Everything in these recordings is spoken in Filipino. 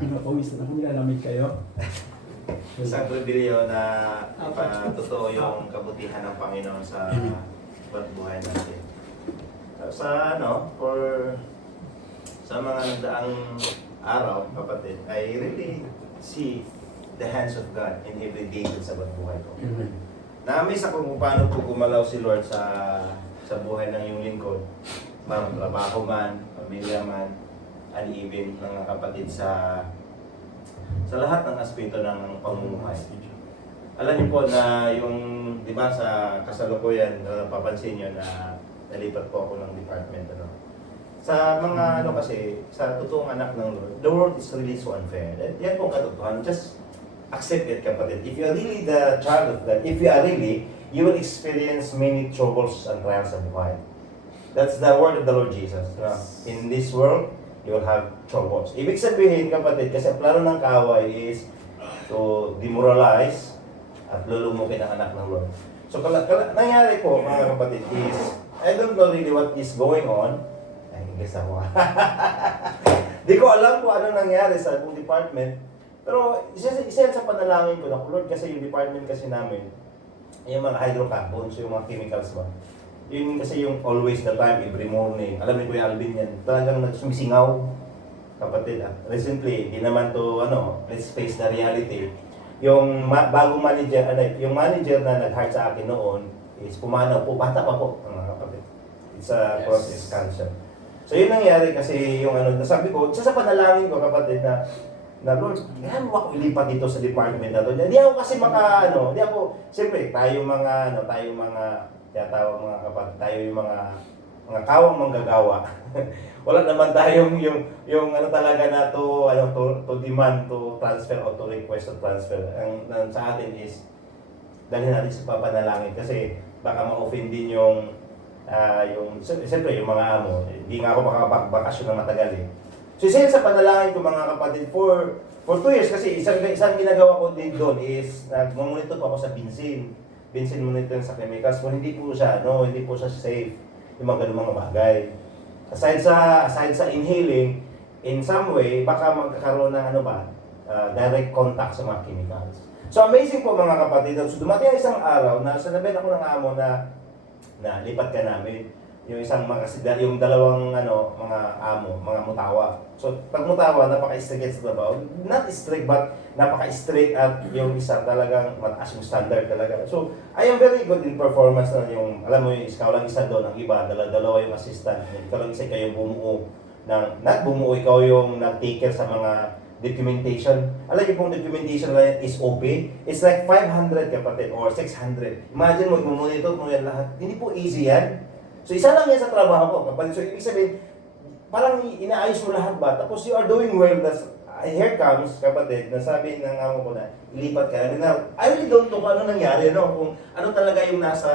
Pinapawis na ako, nilalamig kayo. Isang pribilyo na totoo yung kabutihan ng Panginoon sa buhay natin. Sa mga nagdaang araw, kapatid, I really see the hands of God in every day sa buhay ko. Na-amaze ako kung paano po gumalaw si Lord sa buhay ng iyong lingkod. Trabaho man, pamilya man, and even mga kapatid sa lahat ng aspeto ng pamumuhay. Alam niyo po na yung, di ba, sa kasalukuyan, napapansin niyo na nalipat po ako ng department. Sa mga kasi, sa totoong anak ng Lord, the world is really so unfair. Yan po katotohanan. Just accept it, kapatid. If you are really the child of God, if you are really, you will experience many troubles and trials sa buhay. That's the word of the Lord Jesus. In this world, you will have troubles. Ibig sabihin, kapatid, kasi ang plano ng kaaway is to demoralize at lulumukin ang anak ng Lord. So, nangyari po, mga kapatid, is, I don't know really what is going on. Ay, English ako. Di ko alam kung ano nangyari sa buong department. Pero, isa sa panalangin ko na, Lord, kasi yung department kasi namin, yung mga hydrocarbons, yung mga chemicals ba, yun kasi yung always the time, every morning. Alam niyo Kuya Alvin yan, talagang nagsumisingaw, kapatid. Recently, hindi naman to, let's face the reality. Yung bagong manager, yung manager na nag-hire sa akin noon, is pumanaw po, bata pa po, mga kapatid. It's a prostate cancer. So yun nangyari kasi yung nasabi ko, isa sa panalangin ko, kapatid, na Lord, yan mo ako ilipat dito sa department na to. Hindi ako kasi hindi ako, siyempre, tayo mga tawag mga kapatid, tayo yung mga kawang manggagawa. Wala naman tayong yung talaga na to demand to transfer or to request to transfer. Ang sa atin is dalhin natin sa papanalangin kasi baka ma-offend din yung siyempre yung mga amo. Hindi nga ako makakapagbakasyon na matagal eh. So isa sa panalangin ko mga kapatid for 2 years kasi isang ginagawa ko din doon is nag-monitor po ako sa Bensin monitor sa chemicals, kung hindi po siya safe yung mga ganung mga bagay. Aside sa inhaling, in some way, baka magkakaroon ng direct contact sa mga chemicals. So amazing po mga kapatid. So dumating isang araw na sanabihan ako ng amo na lipat ka namin. Yung dalawang mga amo, mga mutawa. So pag mutawa, napaka-strict sa trabaho. Not strict but napaka-strict at yung isa talagang mataas yung standard talaga. So I am very good in performance na yung, alam mo yung ikaw lang isa doon, ang iba, dalawa yung assistant. Ikaw lang isa kayo bumuo ikaw yung nag-take care sa mga documentation. Alam niyo pong documentation na is OP, it's like 500 kapatid or 600. Imagine mo, i-monitor mo yan lahat. Hindi po easy yan. So isa lang yan sa trabaho ko, kapatid. So ibig sabihin, parang inaayos mo lahat ba? Tapos you are doing well. Here comes, kapatid, nasabi ng amo ko na ilipat ka. Now, I really don't know kung ano nangyari, kung ano talaga yung nasa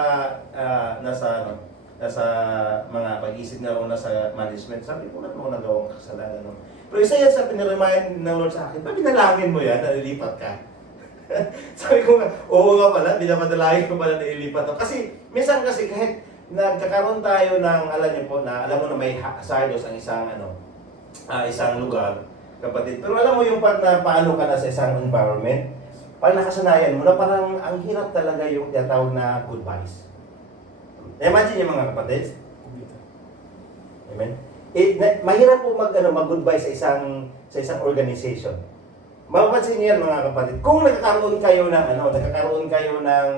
mga pag-isip niya o nasa management. Sabi ko, ano nagawang kasalanan, Pero isa yan sa pinaremind ng Lord sa akin, pinalangin mo yan, nalilipat ka. Sabi ko nga, oo nga pala, binamadalangin ko pala na ilipat ako. Kasi, minsan kasi kahit nagkakaroon tayo ng, alam mo na may hazardous ang isang lugar, kapatid. Pero alam mo yung paano ka na sa isang environment, pag nakasanayan mo na parang ang hirap talaga yung tinatawag na goodbyes. Imagine yung mga kapatid. Amen? Mahirap po mag-goodbye sa isang organization. Mapapansin niyo yan mga kapatid. Kung nagkakaroon kayo ng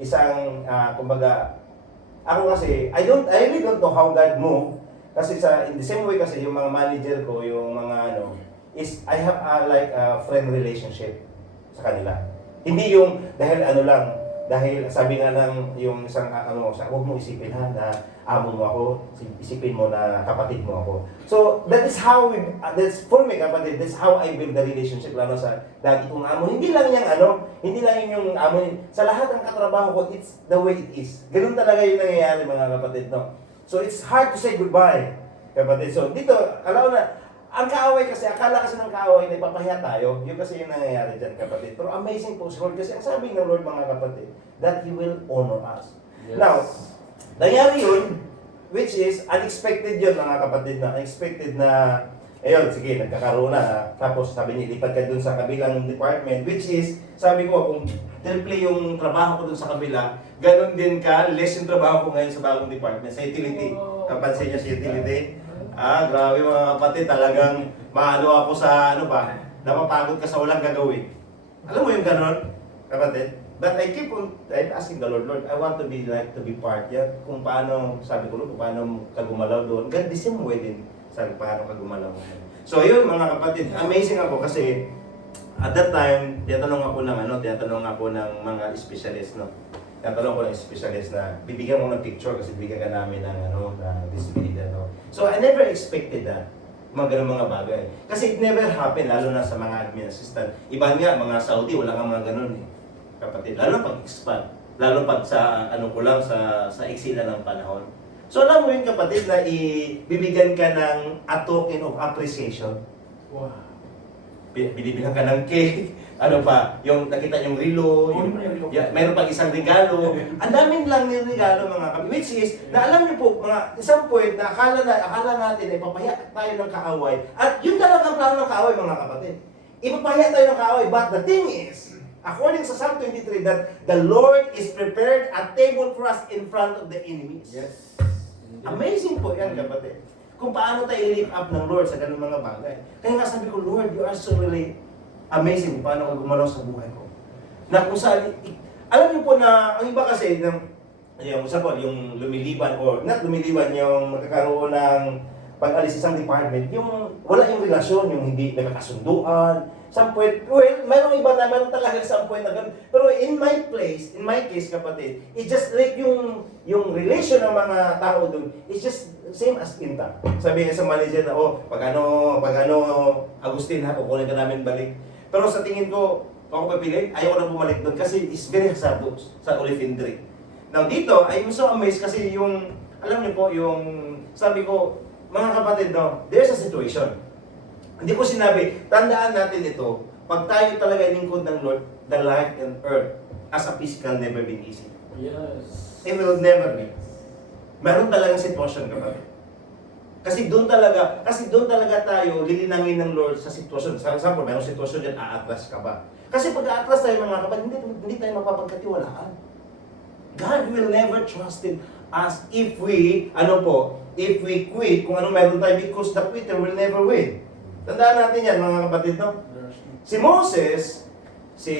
isang, kumbaga, ako kasi, I really don't know how God move. Kasi in the same way kasi, yung mga manager ko, yung mga is I have a friend relationship sa kanila. Hindi yung dahil sabi nga ng yung isang huwag mo isipin na amo mo ako, isipin mo na kapatid mo ako. So that is how that's for me kapatid, that's how I build the relationship lalo sa dati kong amo. Hindi lang yung amo, sa lahat ng katrabaho ko, it's the way it is. Ganun talaga yung nangyayari mga kapatid, So it's hard to say goodbye, kapatid. So dito, ang kaaway kasi, akala kasi ng kaaway na ipapahiya tayo, yun kasi yung nangyayari dyan, kapatid. Pero amazing po si Lord kasi ang sabi ng Lord mga kapatid, that He will honor us. Yes. Now, nangyari yun, which is unexpected yun mga kapatid, unexpected na Ayun, sige, nagkakaroon na. Tapos sabi niya, lipat ka dun sa kabilang department, which is, sabi ko, kung triple yung trabaho ko dun sa kabila, ganun din ka, less yung trabaho ko ngayon sa bagong department, sa utility. Kapansin niya sa utility. Grabe mga kapatid, talagang maano ako sa ano ba, napapagod ka sa walang gagawin. Alam mo yung ganon, kapatid? But I keep on I'm asking the Lord, I want to be like, to be part yan. Kung paano, sabi ko, kung paano ka gumalaw doon, God, the same way din. Sabi, paano ka gumalaw ngayon. So yun mga kapatid, amazing ako kasi at that time, tinatanong ako ng mga specialist, no? Tinatanong ko ng specialist na bibigyan mo ng picture kasi bibigyan ka namin ng na disability, no? So I never expected that, mga ganun mga bagay. Kasi it never happened, lalo na sa mga admin assistant. Iba nga, mga Saudi, wala kang mga ganun eh, kapatid. Lalo pag expat, lalo pag sa sa eksila ng panahon. So alam mo yun kapatid na ibibigyan ka ng a token of appreciation. Wow. Binibilang ka ng cake, ano pa, yung nakita yung relo, mayroon pang isang regalo. Ang daming lang ng regalo mga kapatid, which is, na alam niyo po, mga isang point na akala natin ay papahiya tayo ng kaaway. At yun talaga ang plano ng kaaway mga kapatid. Ipapahiya tayo ng kaaway, but the thing is, according sa Psalm 23, that the Lord is prepared a table for us in front of the enemies. Yes. Amazing po yan kapatid. Kung paano tayo i-lift up ng Lord sa ganung mga bagay. Kaya nga sabi ko, Lord, you are so really amazing paano ka gumalaw sa buhay ko. Na kung saan, alam niyo po na, ang iba kasi, yung lumiliban, or not lumiliban, yung magkakaroon ng pag-alis sa isang department, yung wala yung relasyon, yung hindi nagkakasunduan, some point, well, mayroong iba na, mayroong talaga some point na ganun. Pero in my case kapatid, it's just like yung relation ng mga tao doon, it's just same as intact. Sabi nga sa manager na, pag ano, Agustin ha, kukunin ka namin balik. Pero sa tingin ko, kung ako papili, ayaw ko na bumalik doon kasi it's very hazardous sa olefindry. Now dito, I'm so amazed kasi alam niyo po, sabi ko, mga kapatid, no, there's a situation. Hindi ko sinabi, tandaan natin ito, pag tayo talaga lingkod ng Lord, the life and earth as a physical never been easy. Yes. It will never be. Meron talagang sitwasyon kapatid. Kasi doon talaga tayo lilinangin ng Lord sa sitwasyon. For example, mayroong sitwasyon dyan, aatras ka ba? Kasi pag aatras tayo mga kapatid, hindi tayo mapapagkatiwalaan. God will never trust us if we quit kung ano meron tayo, because the quitter will never win. Tandaan natin yan mga kapatid, no? Si Moses, si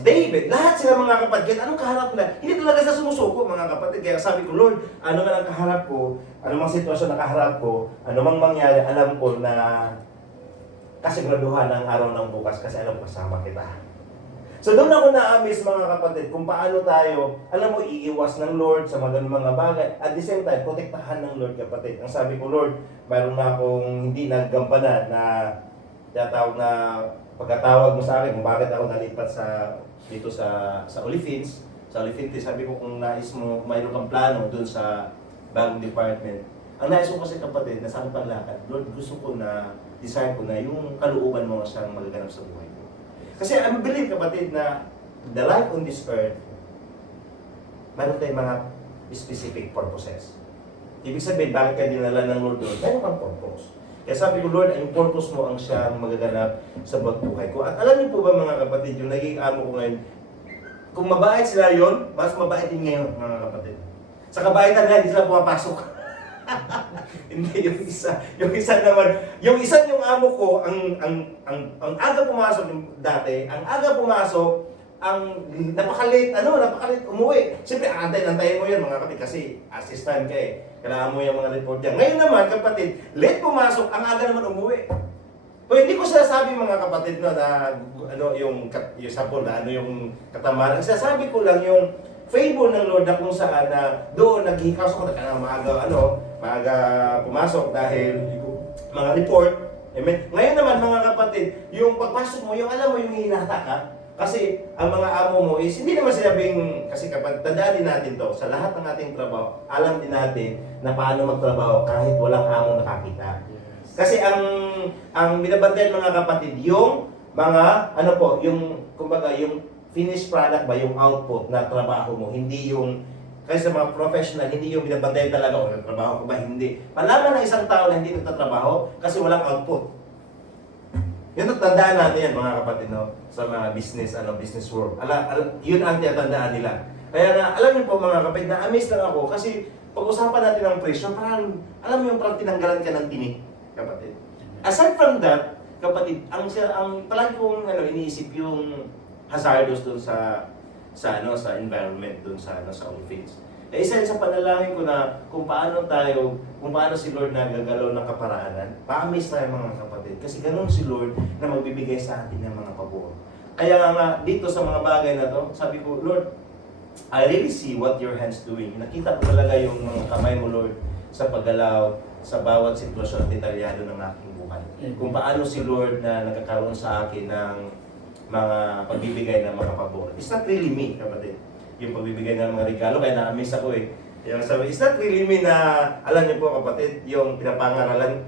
David, lahat sila mga kapatid, anong kaharap na? Hindi talaga sa sumusuko mga kapatid. Kaya sabi ko, Lord, ano man ang kaharap ko, ano mang sitwasyon na kaharap ko, ano mang mangyari, alam ko na kasiguraduhan ang araw ng bukas kasi alam ko kasama kita. So doon ako na-amaze mga kapatid kung paano tayo, alam mo, iiwas ng Lord sa mga bagay. At the same time, protektahan ng Lord kapatid. Ang sabi ko, Lord, mayroon na akong hindi naggampanan na tinatawag na pagkatawag mo sa akin kung bakit ako nalipat dito sa Olefins. Sa Olefins, sabi ko kung nais mo, mayroon kang plano doon sa bagong department. Ang nais ko kasi kapatid, na sa aking paglakad, Lord, gusto ko na, desire ko na yung kalooban mo siyang magaganap sa buhay ko. Kasi I believe kapatid na the life on this earth, mayroon tayong mga specific purposes. Ibig sabihin, bakit ka dinala ng Lord doon? Mayroon kang purpose. Kaya sabi ko, Lord, ang purpose mo ang siyang magaganap sa buhay ko. At alam niyo po ba mga kapatid, yung naging amo ko ngayon, kung mabait sila yon, mas mabait din ngayon mga kapatid. Sa kabaitan na, hindi sila pumapasok. Hindi, yung isa naman, yung amo ko, ang aga pumasok dati, napakalit umuwi. Siyempre, antayin mo yan mga kapatid kasi assistant ka eh. Kailangan mo yung mga report yan. Ngayon naman, kapatid, late pumasok, ang aga naman umuwi. O hindi ko sinasabi mga kapatid na yung sample na yung katamaran. Sinasabi ko lang yung favor ng Lord na kung saan na doon naghihikaw ako na maaga pumasok dahil mga report. Amen. Ngayon naman mga kapatid, yung pagpasok mo, yung alam mo yung hinata ka, kasi ang mga amo mo is hindi naman sinabing, kasi kapag tandaan din natin to, sa lahat ng ating trabaho, alam din natin na paano magtrabaho kahit walang amo nakakita. Kasi ang binabantayan mga kapatid, yung mga, yung, kumbaga, yung finished product ba, yung output na trabaho mo, hindi yung Kasi sa mga professional, hindi yung binabantayan talaga, o nagtrabaho ko ba, hindi. Malaman ng isang tao na hindi nagtatrabaho kasi walang output. Yun ang tandaan natin yan, mga kapatid, no? Sa mga business world. Yun ang tinatandaan nila. Kaya na, alam niyo po mga kapatid, na-amaze lang ako kasi pag-usapan natin ng presyo, parang, alam mo yung parang tinanggalan ka ng tinik, kapatid. Aside from that, kapatid, ang palagi kong iniisip yung hazardous dun sa environment dun sa oilfields. Eh, isa sa panalangin ko na kung paano si Lord nagagalaw ng kaparaanan, pa-amaze tayo mga kapatid. Kasi ganun si Lord na magbibigay sa atin ng mga pabor. Kaya nga dito sa mga bagay na to, sabi ko, Lord, I really see what your hands doing. Nakita ko talaga yung mga kamay mo, Lord, sa paggalaw, sa bawat sitwasyon at detalyado ng aking buhay. Kung paano si Lord na nagkakaroon sa akin ng mga pagbibigay ng mga pabor. It's not really me, kapatid. Yung pagbibigay ng mga regalo, kaya na-amaze ako eh. Yung sabi, it's not really me na, alam niyo po kapatid, yung pinapangaralan,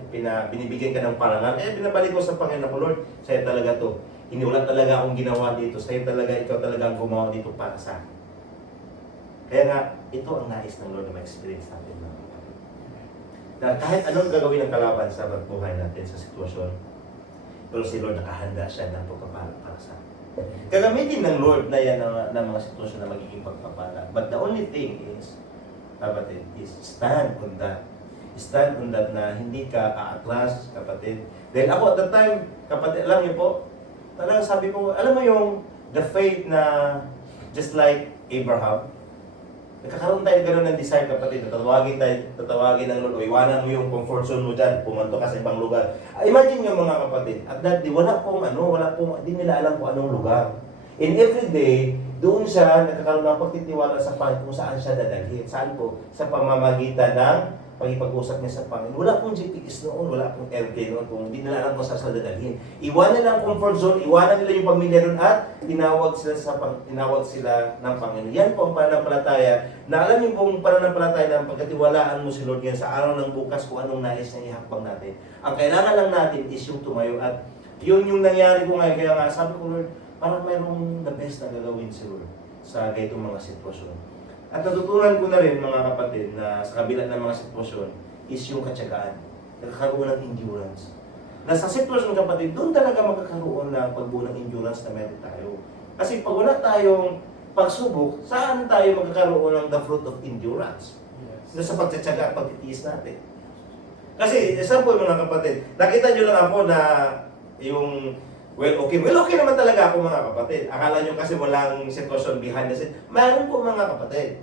binibigyan ka ng parangal, binabalik ko sa Panginoon ko, Lord, sa'yo talaga to. Wala talaga akong ginawa dito, sa'yo talaga, ikaw talaga ang gumawa dito para sa akin. Kaya nga, ito ang nais ng Lord na ma-experience natin, mga kapatid. Na kahit anong gagawin ng kalaban sa buhay natin, sa sitwasyon, pero si Lord nakahanda siya ng pagpapala para sa atin. Gagamitin ng Lord na yan ng mga sitwasyon na magiging pagpapala. But the only thing is, kapatid, is stand on that. Stand on that na hindi ka aatras, kapatid. Dahil ako at that time, kapatid, alam niyo po, talagang sabi ko, alam mo yung the faith na just like Abraham, nagkakaroon tayo gano'n ng desire, kapatid, tatawagin ng Lord, o iwanan mo yung comfort zone mo dyan, pumunto ka sa ibang lugar. Imagine nyo mga kapatid, at that day, di nila alam kung anong lugar. And every day, doon siya nagkakaroon ng pagtitiwala sa Panginoon kung saan siya dadalhin. Saan po? Sa pamamagitan ng pag-ipag-usap niya sa Panginoon. Wala pong GPS noon, wala pong airplane noon, kung hindi nila alam kung saan sila dadalhin. Iwanan nila ang comfort zone, iwanan nila yung pamilya doon at tinawag sila ng Panginoon. Yan po ang pananampalataya, na alam niyo pong pananampalataya na pagkatiwalaan mo si Lord yan sa araw ng bukas kung anong nais niya ihakbang natin. Ang kailangan lang natin is yung tumayo at yun yung nangyari ko ngayon. Kaya nga sabi ko, Lord, parang mayroong the best na gagawin si Lord sa ganitong mga sitwasyon. At natutunan ko na rin mga kapatid na sa kabila ng mga sitwasyon is yung katyagaan. Nagkakaroon ng endurance. Na sa sitwasyon kapatid, doon talaga magkakaroon ng pagbuo ng endurance na meron tayo. Kasi pag wala tayong pagsubok, saan tayo magkakaroon ng the fruit of endurance? Yes. Sa pagtsatsaga at pagtitiis natin. Kasi, example mga kapatid, nakita nyo lang ako na yung Well, okay naman talaga ako mga kapatid. Akala nyo kasi walang sitwasyon behind the scene. Mayroon po mga kapatid.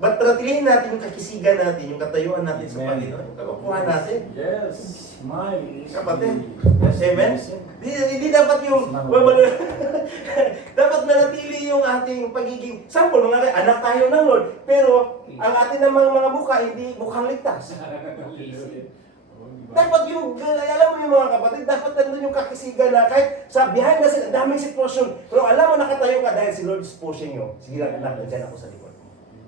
But natilihin natin yung kakisigan natin, yung katayuan natin sa Panginoon, yung kapapuhan natin. Yes, my kapatid. Yes, amen? Hindi dapat yung... dapat manatili yung ating pagiging... Sample, mga anak tayo ng Lord. Pero ang ating namang mga mukha, hindi mukhang ligtas. Dapat yung, alam mo yung mga kapatid, dapat nandun yung kakisigan na kahit sa behind the scene, daming sitwasyon. Pero alam mo, nakatayo ka dahil si Lord is pushing you. Sige lang, anak, nandyan ako sa likod.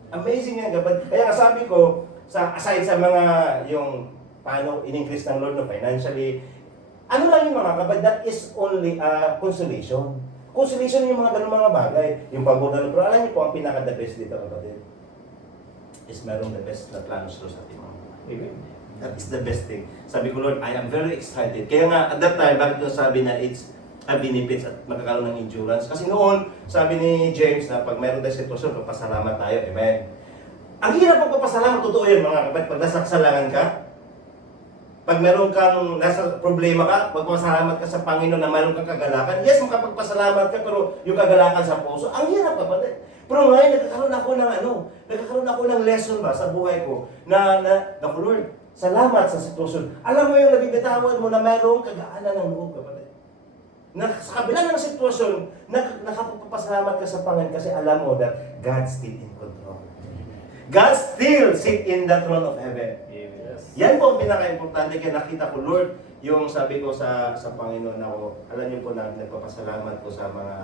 Amazing yan, kapatid. Kaya sabi ko, aside sa mga yung paano in-increase ng Lord no, financially, ano lang yung mga kapatid, that is only consolation. Consolation yung mga ganun mga bagay. Yung pagbunan. Pero alam niyo po, ang pinaka-the best dito, kapatid, is merong the best na plano sa ating mga kapatid. That is the best thing. Sabi ko, Lord, I am very excited. Kaya nga, at that time, bakit ko sabi na it's a benefits at magkakaroon ng endurance? Kasi noon, sabi ni James na pag mayroon tayong sitwasyon, pagpasalamat tayo. Amen. Ang hirap pagpapasalamat, totoo yun mga kapatid. Pag nasa kasalangan ka, pag meron kang nasa problema ka, pagpapasalamat ka sa Panginoon na mayroon kang kagalakan, yes, makapagpasalamat ka, pero yung kagalakan sa puso, ang hirap kapatid. Pero ngayon, nagkakaroon ako ng lesson ba sa buhay ko na Lord, salamat sa sitwasyon. Alam mo yung nabibitawan mo na mayroong kagaanan ng loob, kapatid. Na sa kabila ng sitwasyon, nakapagpapasalamat ka sa Panginoon kasi alam mo that God still in control. God still sit in the throne of heaven. Yes. Yan po ang pinaka-importante. Kaya nakita ko, Lord, yung sabi ko sa Panginoon ako, alam niyo po na nagpapasalamat ko sa mga,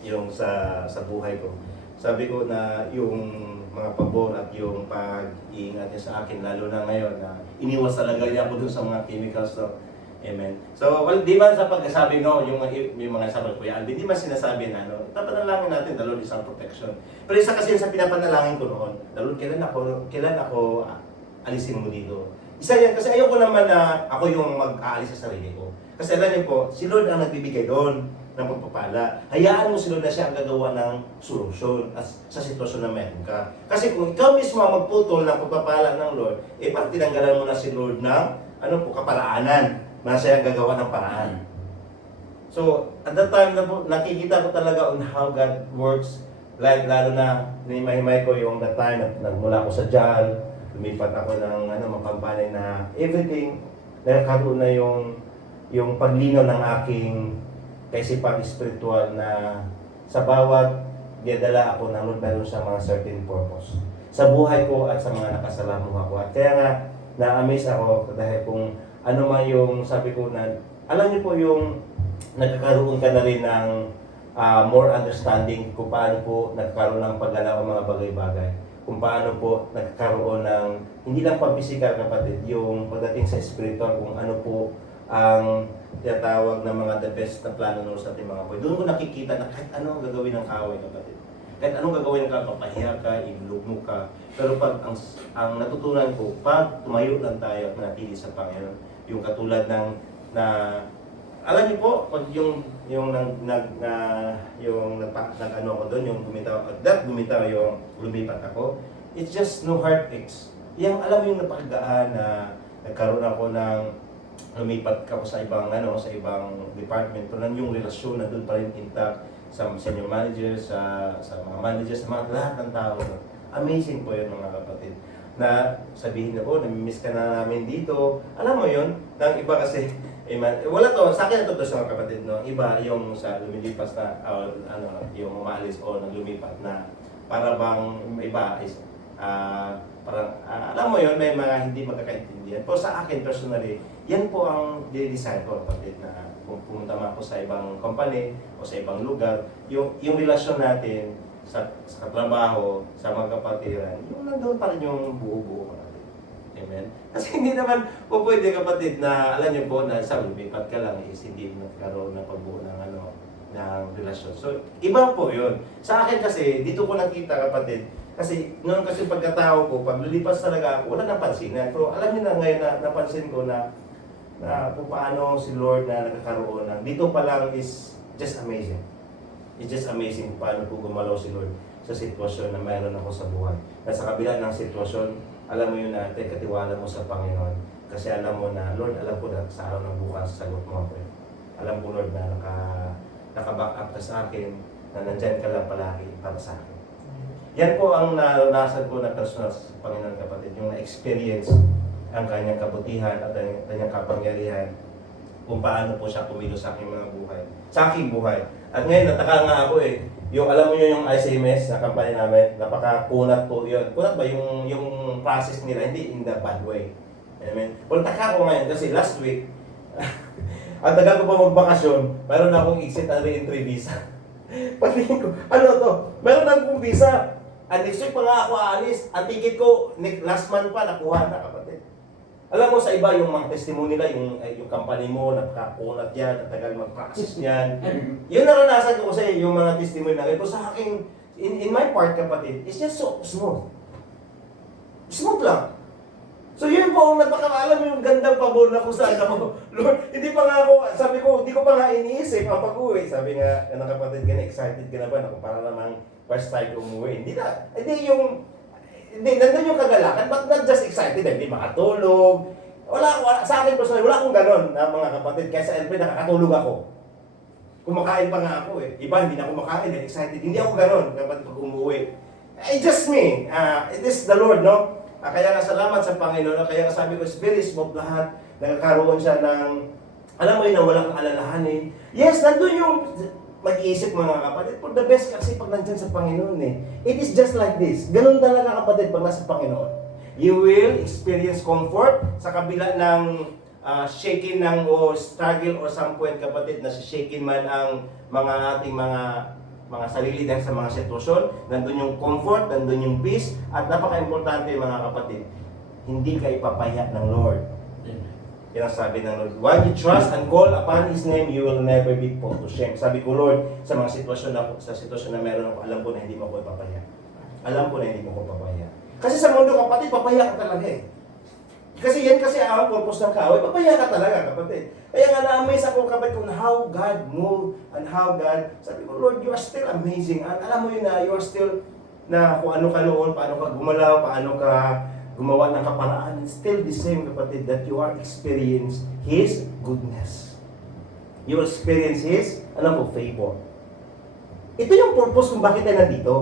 yung sa buhay ko. Sabi ko na yung mga pabor at yung pag-iingat niya sa akin, lalo na ngayon na iniwas talaga niya ako dun sa mga chemicals. No? Amen. So, well, di ba sa pagkasabi, no, yung mga sabi ko, Kuya Alvin, di ba sinasabi na, no, papanalangin natin, the Lord is our protection. Pero isa kasi sa pinapanalangin ko noon, the Lord, kailan ako alisin mo dito? Isa yan, kasi ayoko naman na ako yung mag-aalis sa sarili ko. Kasi alam niyo po, si Lord ang nagbibigay doon ng pagpapala. Hayaan mo si Lord na siya ang gagawa ng solusyon sa sitwasyon na meron ka. Kasi kung ikaw mismo ang magputol ng pagpapala ng Lord, pag tinanggalan mo na si Lord ng kaparaanan, na siya ang gagawa ng paraan. So, at that time, nakikita ko talaga on how God works. Like, lalo na, nimay-himay ko yung that time, nagmula ko sa JAL, lumipat ako ng mga kampanya na everything, nakakaroon na yung paglino ng aking kaisipan spiritual na sa bawat dinadala ako ng Lord, meron siya mga certain purpose. Sa buhay ko at sa mga nakasalamuha ko. At kaya nga, na-amaze ako dahil kung ano man yung sabi ko na, alam niyo po yung nagkakaroon ka na rin ng more understanding kung paano po nagkaroon ng paggalaw ang mga bagay-bagay. Kung paano po nagkaroon ng, hindi lang pag-physical kapatid, yung pagdating sa spiritual, kung ano po ang tinatawag na mga the best na plano nung sa ating mga boy. Doon ko nakikita na kahit ano ang gagawin ng kaaway kapatid. Kahit anong gagawin ka, papahiya ka, ilog mo ka. Pero pag ang natutunan ko, pag tumayo lang tayo at manatili sa Panginoon, yung katulad ng alam niyo po, pag yung ako doon, yung bumitaw yung lumipat ako, it's just no heartaches. Yang alam mo yung napakagaan na nagkaroon ako ng lumipat ako sa ibang department, pero yung relasyon na doon pa rin intact sa senior manager, sa mga managers, sa mga lahat ng tao. Amazing po yun mga kapatid. Na sabihin na, namimiss ka na namin dito. Alam mo yun, ng iba kasi, wala to, sa akin ito sa mga kapatid, no? Iba yung sa lumilipas na, yung umalis o lumipat na, para bang iba is, parang, alam mo yun, may mga hindi magkakaintindihan. Pero sa akin personally, yan po ang dinesign ko kapatid na kung pumunta man ako sa ibang company o sa ibang lugar, yung relasyon natin sa katrabaho, sa mga kapatiran, yung nandun pa rin yung buo-buo kapatid. Amen? Kasi hindi naman po pwede kapatid na, alam niyo po na sa lumipat ka lang is hindi nagkaroon ng pagbuo ng ng relasyon. So, iba po yun. Sa akin kasi, dito ko nakita kapatid, kasi noon kasi pagkatao ko, pag lulipas talaga ako, wala napansinan. Pero alam niyo na ngayon na napansin ko na kung paano si Lord na nagkakaroon ng, dito pa lang is just amazing. It's just amazing kung paano po gumalaw si Lord sa sitwasyon na mayroon ako sa buhay. Na sa kabila ng sitwasyon, alam mo yun na katiwala mo sa Panginoon. Kasi alam mo na, Lord, alam ko na sa araw ng bukas, sagot mo ako. Alam ko, Lord, na naka-back up ka sa akin, na nandyan ka lang palagi para sa akin. Yan po ang naranasan ko na personal sa Panginoon kapatid, yung na-experience ang kanyang kabutihan at ang kanyang kapangyarihan kung paano po siya pumilos sa aking mga buhay, sa aking buhay. At ngayon, nataka nga ako yung alam mo yung SMS na kampanya namin, napaka-kunat po yun. Kunat ba yung process nila, hindi in the bad way. Amen. Pero taka ko ngayon kasi last week, ang tagal ko pa magbakasyon, mayroon na akong exit and re-entry visa. Pagtingin ko, ano to? Mayroon na akong visa. At next week pa nga ako aalis. Ang ticket ko, last month pa, nakuha na kapatid. Alam mo sa iba yung mga testimony nila, yung company mo, nagkakunat yan, at tagal mag-practice yan. Yun naranasan ko kasi yung mga testimony na ito sa akin, in my part kapatid, it's just so smooth. Smooth lang. So yun po ang napakaalam yung gandang pabor na kung saan ako. Lord, hindi pa nga ako, sabi ko, hindi ko pa nga iniisip ang pag-uwi. Sabi nga, ng kapatid ka na, excited ka na ba? Ako para namang first time ko umuwi. Hindi na. Nandun yung kagalakan, but not just excited, hindi makatulog. Wala, sa akin personally, wala akong ganon na mga kapatid. Kaya sa LP, nakakatulog ako. Kumakain pa nga ako Iba, hindi na kumakain, excited. Hindi ako ganon kapatid pag umuwi. It's just me. It is the Lord, no? Kaya nga salamat sa Panginoon. Kaya nga sabi ko, it's very smooth lahat. Nagkakaroon siya ng, alam mo yun, na walang alalahanin. Yes, nandun yung mag-iisip mga kapatid. For the best kasi pag nandyan sa Panginoon It is just like this. Ganun talaga kapatid pag nasa Panginoon. You will experience comfort sa kabila ng shaking ng o struggle or some point kapatid na shaking man ang mga ating mga sarili dahil sa mga sitwasyon. Nandun yung comfort, nandun yung peace, at napaka-importante mga kapatid, hindi ka ipapahiya ng Lord. Yan ang sabi ng Lord. While you trust and call upon His name, you will never be put to shame. Sabi ko, Lord, sa mga sitwasyon na meron ako, alam ko na hindi mo ako ipapaya. Alam ko na hindi mo ako papaya. Kasi sa mundo, kapatid, papaya ka talaga eh. Kasi ang purpose ng kaaway, papaya ka talaga, kapatid. Kaya nga na-amaze ako, kapatid, kung how God moved and how God, sabi ko, Lord, you are still amazing. At alam mo yun na, you are still, na kung ano ka noon, paano ka gumalaw, paano ka gumawa ng kaparaan, it's still the same, kapatid, that you are experience His goodness. You will experience His, favor. Ito yung purpose kung bakit tayo nandito.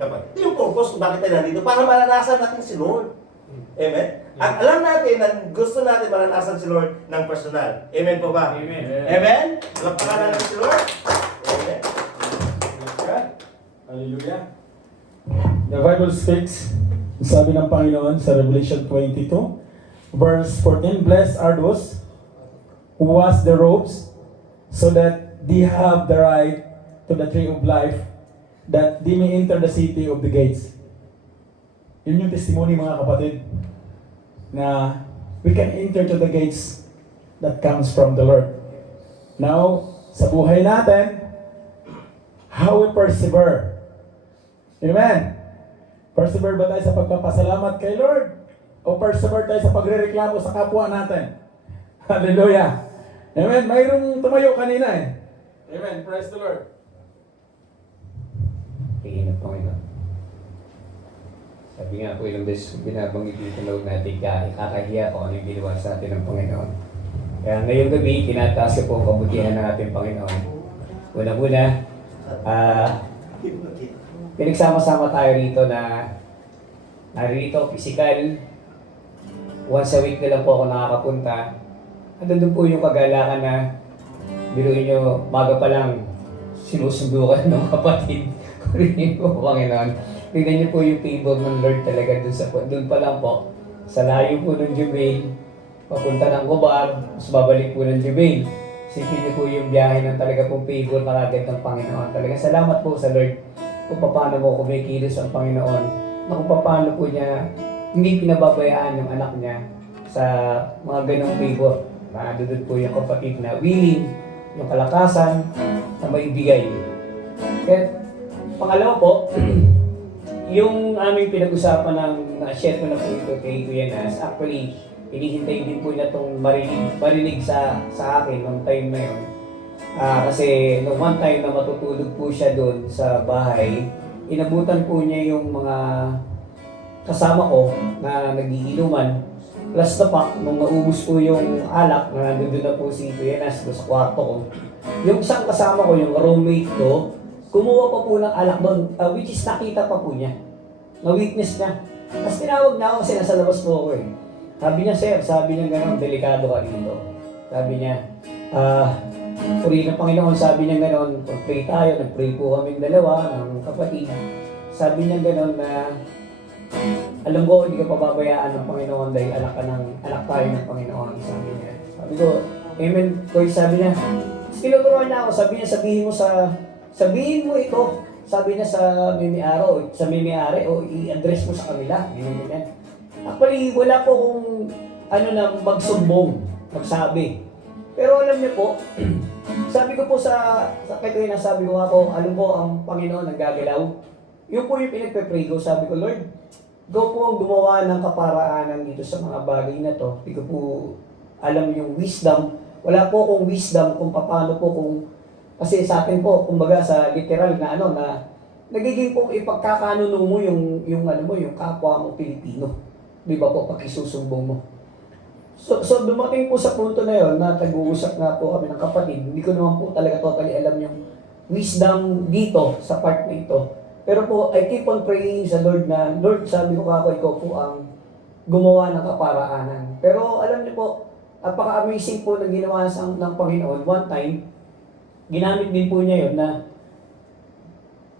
Kapatid, ito yung purpose kung bakit tayo nandito, para maranasan natin si Lord. Amen? At alam natin na gusto natin maranasan si Lord ng personal. Amen po ba? Amen. Amen? Palakpakan natin si Lord. Amen. Hallelujah. The Bible speaks, sabi ng Panginoon sa Revelation 22, verse 14, Blessed are those who wash their robes, so that they have the right to the tree of life, that they may enter the city of the gates. Yun yung testimony, mga kapatid, na we can enter to the gates that comes from the Lord. Now, sa buhay natin, how we persevere. Amen. Persevere ba tayo sa pagpapasalamat kay Lord? O persevere tayo sa pagrereklamo sa kapwa natin? Hallelujah. Amen. Mayroong tumayo kanina eh. Amen. Praise the Lord. Tingin na Panginoon. Sabi nga po ilang beses binabanggit dito na huwag natin ikakahiya kung ano yung ginawa sa atin ng Panginoon. Kaya ngayong gabi, tinataas ko po ang kabutihan ng ating Panginoon. Una-una, pinagsama-sama tayo rito na narito, physical. Once a week na lang po ako nakakapunta. At doon po yung kagalakan na biruin nyo, maga pa lang sinusundukan ng kapatid. Rin po, Panginoon. Tignan niyo po yung favor ng Lord talaga doon pa lang po. Sa layo po ng Jubail, papunta ng Cubag, mas babalik po ng Jubail. Sipin niyo po yung biyahe ng talaga pong favor na kagad ng Panginoon. Talaga salamat po sa Lord kung paano mo kumikilos ang Panginoon. Na kung paano po niya hindi pinababayaan yung anak niya sa mga ganong favor. Na doon po yung kapatid na willing, yung kalakasan na maibigay. Kaya pangalawa po, yung aming pinag-usapan ng share ko na po ito kay Kuya Nas, actually, hinihintay din po na itong marinig sa akin nung time na yun. Kasi nung one time na matutulog po siya doon sa bahay, inabutan po niya yung mga kasama ko na nagiinuman. Plus na pa, nung naubos po yung alak, na nandun na po si Kuya Nas sa kwarto ko, yung isang kasama ko, yung roommate ko, kumuha pa po ng alak doon, which is nakita pa po niya. Na-witness niya. Tapos tinawag na ako kasi nasa labas po ako eh. Sabi niya, sir, sabi niya gano'n, delikado ka dito. Sabi niya, puri ng Panginoon, sabi niya gano'n, pag-pray tayo, nag-pray po kaming dalawa ng kapatid. Sabi niya gano'n na, alam ko, hindi ka pababayaan ng Panginoon dahil anak tayo ng Panginoon. Sabi niya. Sabi ko, amen, Koy, sabi niya. Tinuturuan niya ako, sabi niya, sabihin mo ito, sabi niya sa may-ari o i-address mo sa kanila. Ganyan. Actually, wala po kung na magsumbong, magsabi. Pero alam niyo po, sabi ko po sa kaya sabi ko nga po, alam po ang Panginoon ang gagalaw. Yun po yung pinagpe-pray ko, sabi ko, Lord, go po ang gumawa ng kaparaanan dito sa mga bagay na to. Hindi ko po alam yung wisdom. Wala po akong wisdom kung paano po kasi sa atin po, kumbaga sa literal na na nagiging pong ipagkakanuno mo yung kapwa mo Pilipino. Di ba po, pagkisusumbong mo. So dumating po sa punto na yon na tag-uusap na po kami ng kapatid. Hindi ko naman po talaga totally alam yung wisdom dito sa part na ito. Pero po, I keep on praying sa Lord na, Lord, sabi ko kako, ikaw po ang gumawa ng kaparaanan. Pero alam niyo po, apaka-amazing po na ginawa ng Panginoon. One time, ginamit din po niya yun na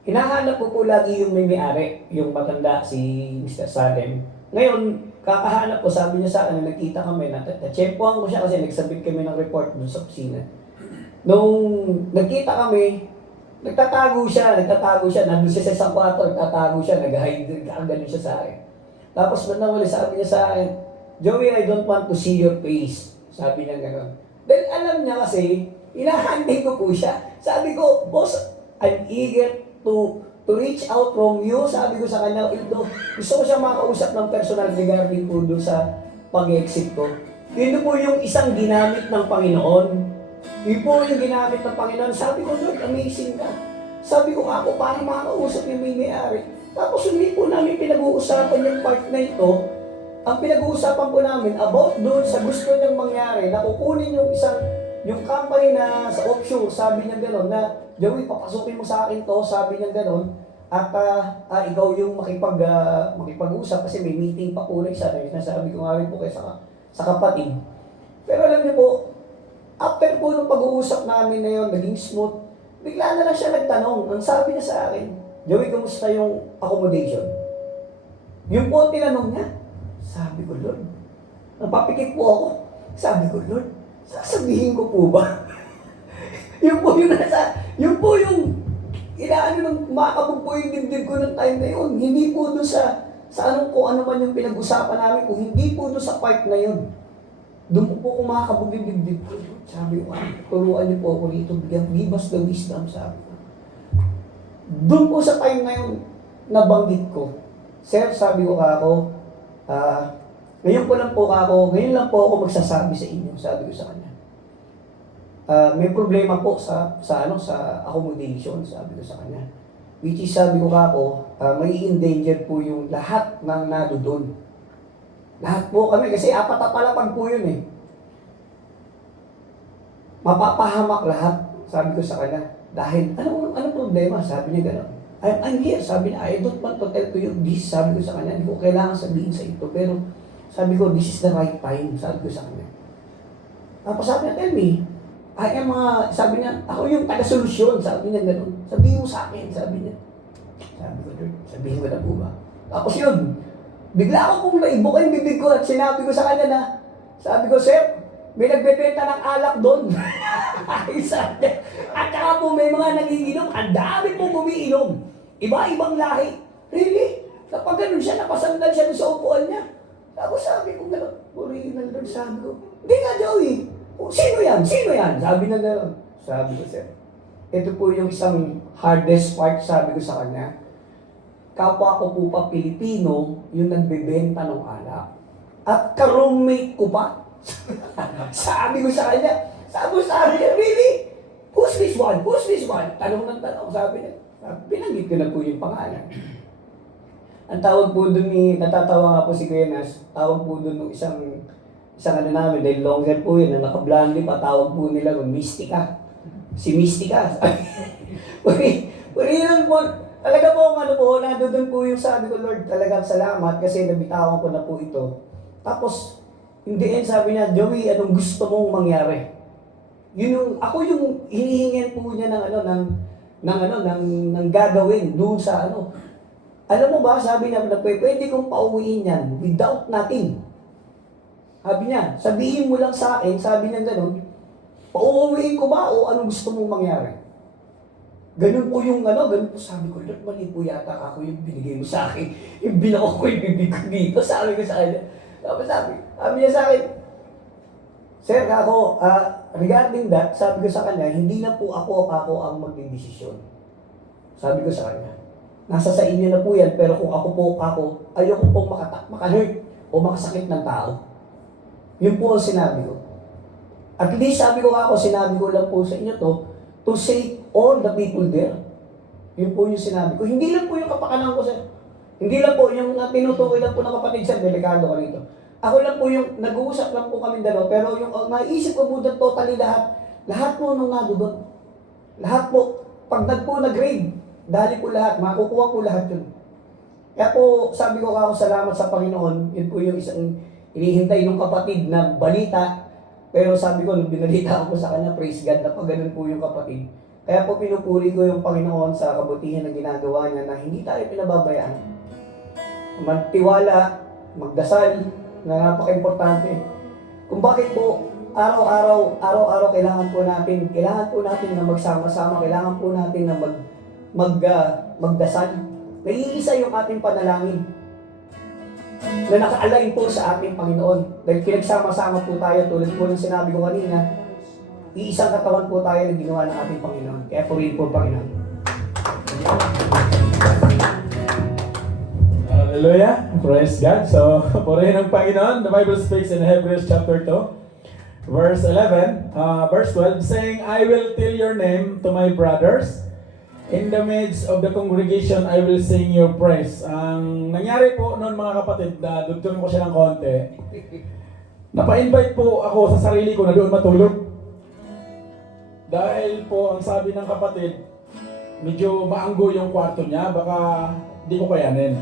hinahanap po lagi yung may-ari, yung matanda, si Mr. Salem. Ngayon, kakahanap ko, sabi niya sa akin, nagkita kami, na-checkpoan ko siya kasi nagsabit kami ng report dun sa kusina. Nung nagkita kami, nagtatago siya, nandun siya sa isang kwarto, nagtatago siya, nag-hide, ganun siya sa akin. Tapos nang wala, sabi niya sa akin, Joey, I don't want to see your face. Sabi niya gano'n. Dahil alam niya kasi, hinahantay ko po siya. Sabi ko, boss, I'm eager to reach out from you. Sabi ko sa kanya, Ildo, gusto ko siya makausap ng personal regarding po doon sa pag-exit ko. Yun po yung isang ginamit ng Panginoon. Yun po yung ginamit ng Panginoon. Sabi ko, Lord, amazing ka. Sabi ko, ako, paano makakausap yung may-ari? Tapos hindi po namin pinag-uusapan yung part na ito. Ang pinag-uusapan po namin about doon sa gusto niyang mangyari na kukunin yung company na sa offshore, sabi niya gano'n, na Joey, papasukin mo sa akin to, sabi niya gano'n, at ikaw yung makipag-usap kasi may meeting pa po na isa, nasabi ko nga rin po kayo sa kapatid. Pero alam niyo po, after po nung pag-uusap namin na yun, naging smooth, bigla na lang siya nagtanong. Ang sabi niya sa akin, Joey, kamusta yung accommodation? Yung po ang tinanong niya, sabi ko, Lord, napapikit po ako. Sabi ko, Lord, sasabihin ko po ba? Yun po yung inaano nung makakabog po yung dibdib ko ng time na yun. Hindi po doon sa kung ano man yung pinag-usapan namin, kung hindi po doon sa part na yun. Doon po kumakabog yung dibdib ko. Sabi ko, turuan niyo po ako rito, give us the wisdom, sabi ko. Doon po sa time na yun, nabanggit ko. Sir, sabi ko ako, ngayon lang po ako magsasabi sa inyo, sabi ko sa kanya. May problema po sa accommodation, sabi ko sa kanya. Which is, sabi ko may endanger po yung lahat ng nado doon. Lahat po kami, kasi apat na palapag po yun eh. Mapapahamak lahat, sabi ko sa kanya. Dahil, anong problema? Sabi niya gano'n. I'm here, sabi niya, I don't want to tell to you this, sabi ko sa kanya, hindi ko kailangan sabihin sa ito, pero sabi ko, this is the right time, sabi ko sa kanya. Tapos sabi niya, tell me, sabi niya, ako yung taga-solusyon, sabi niya gano'n. Sabihin mo sa akin, sabi niya. Sabi ko, Lord, sabihin ko na po ba? Tapos yun, bigla ako pong naibok yung bibig ko at sinabi ko sa kanya na, sabi ko, sir, may nagbebenta ng alak doon. At saka po may mga nanginginom, ang dami po bumiinom. Iba-ibang lahi. Really? Kapag ganun siya, napasandal siya sa upuan niya. Tapos sabi ko gano'n, original Lord, sabi ko, hindi nga Joey, sino yan? Sino yan? Sabi na gano'n. Sabi ko, sir, ito po yung isang hardest part, sabi ko sa kanya. Kapwa ko po pa Pilipino, yung nagbebenta ng alak. At ka-roommate ko pa. Sabi ko sa kanya, really? Who's this one? Who's this one? Tanong ng tanong, sabi niya. Pinanggit ko na po yung pangalan. Ang tawag po doon natatawa nga po si Kuya Nas, tawag po doon ng isang namin, dahil long hair po yun, na naka-blondie pa, tawag po nila ng Mystica. Si Mystica. Pero yun po, talaga po, nandun po yung sabi ko, Lord, talagang salamat kasi nabitawan ko na po ito. Tapos, in the end, sabi niya, Joey, anong gusto mong mangyari? Ako yung hinihingan po niya ng gagawin doon sa Alam mo ba, sabi niya, pwede kong pauwiin yan without nothing. Sabi niya, sabihin mo lang sa akin, sabi niya gano'n, pauwiin ko ba o anong gusto mong mangyari? Ganun po ganun po sabi ko, Lord, mali po yata ako yung binigay mo sa akin. Yung binako ko yung bibig ko dito, sabi ko sa kanya. Sabi niya sa akin, sir, regarding that, sabi ko sa kanya, hindi na po ako ang magdidesisyon. Sabi ko sa kanya, nasa sa inyo na po yan, pero kung ako, ayoko pong maka-hurt o makasakit ng tao. Yun po ang sinabi ko. At least sabi ko sinabi ko lang po sa inyo to save all the people there. Yun po yung sinabi ko. Hindi lang po yung kapakanan ko, sir. Hindi lang po yung tinutukoy lang po ng kapatid, sir, delikado ka rito. Ako lang po yung nag-uusap lang po kami dalawa, pero yung naisip ko po doon totally lahat po nung doon. Lahat po, pag nag-grade, dali po lahat, makukuha po lahat yun. Kaya po, sabi ko salamat sa Panginoon, yun po yung isang inihintay ng kapatid na balita, pero sabi ko, nung binalita ko sa kanya, praise God, na pag ganun po yung kapatid. Kaya po pinupuri ko yung Panginoon sa kabutihan na ginagawa niya na hindi tayo pinababayaan. Magtiwala, magdasal, na napaka-importante. Kung bakit po araw-araw kailangan po natin na magsama-sama, kailangan po natin na magdasal. Naiisa yung ating panalangin. na naka-align po sa ating Panginoon. Dahil pinagsama-sama po tayo, tulad po ng sinabi ko kanina, iisang katawan po tayo na ginawa ng ating Panginoon. Kaya purihin po, Panginoon. Hallelujah. Praise God. So, purihin ang Panginoon. The Bible speaks in Hebrews chapter 2, verse 11, verse 12, saying, I will tell your name to my brothers. In the midst of the congregation, I will sing your praise. Ang nangyari po noon mga kapatid, dugtong ko siya ng konti. Napa-invite po ako sa sarili ko na doon matulog. Dahil po, ang sabi ng kapatid, medyo maanggo yung kwarto niya, baka di ko kayanin.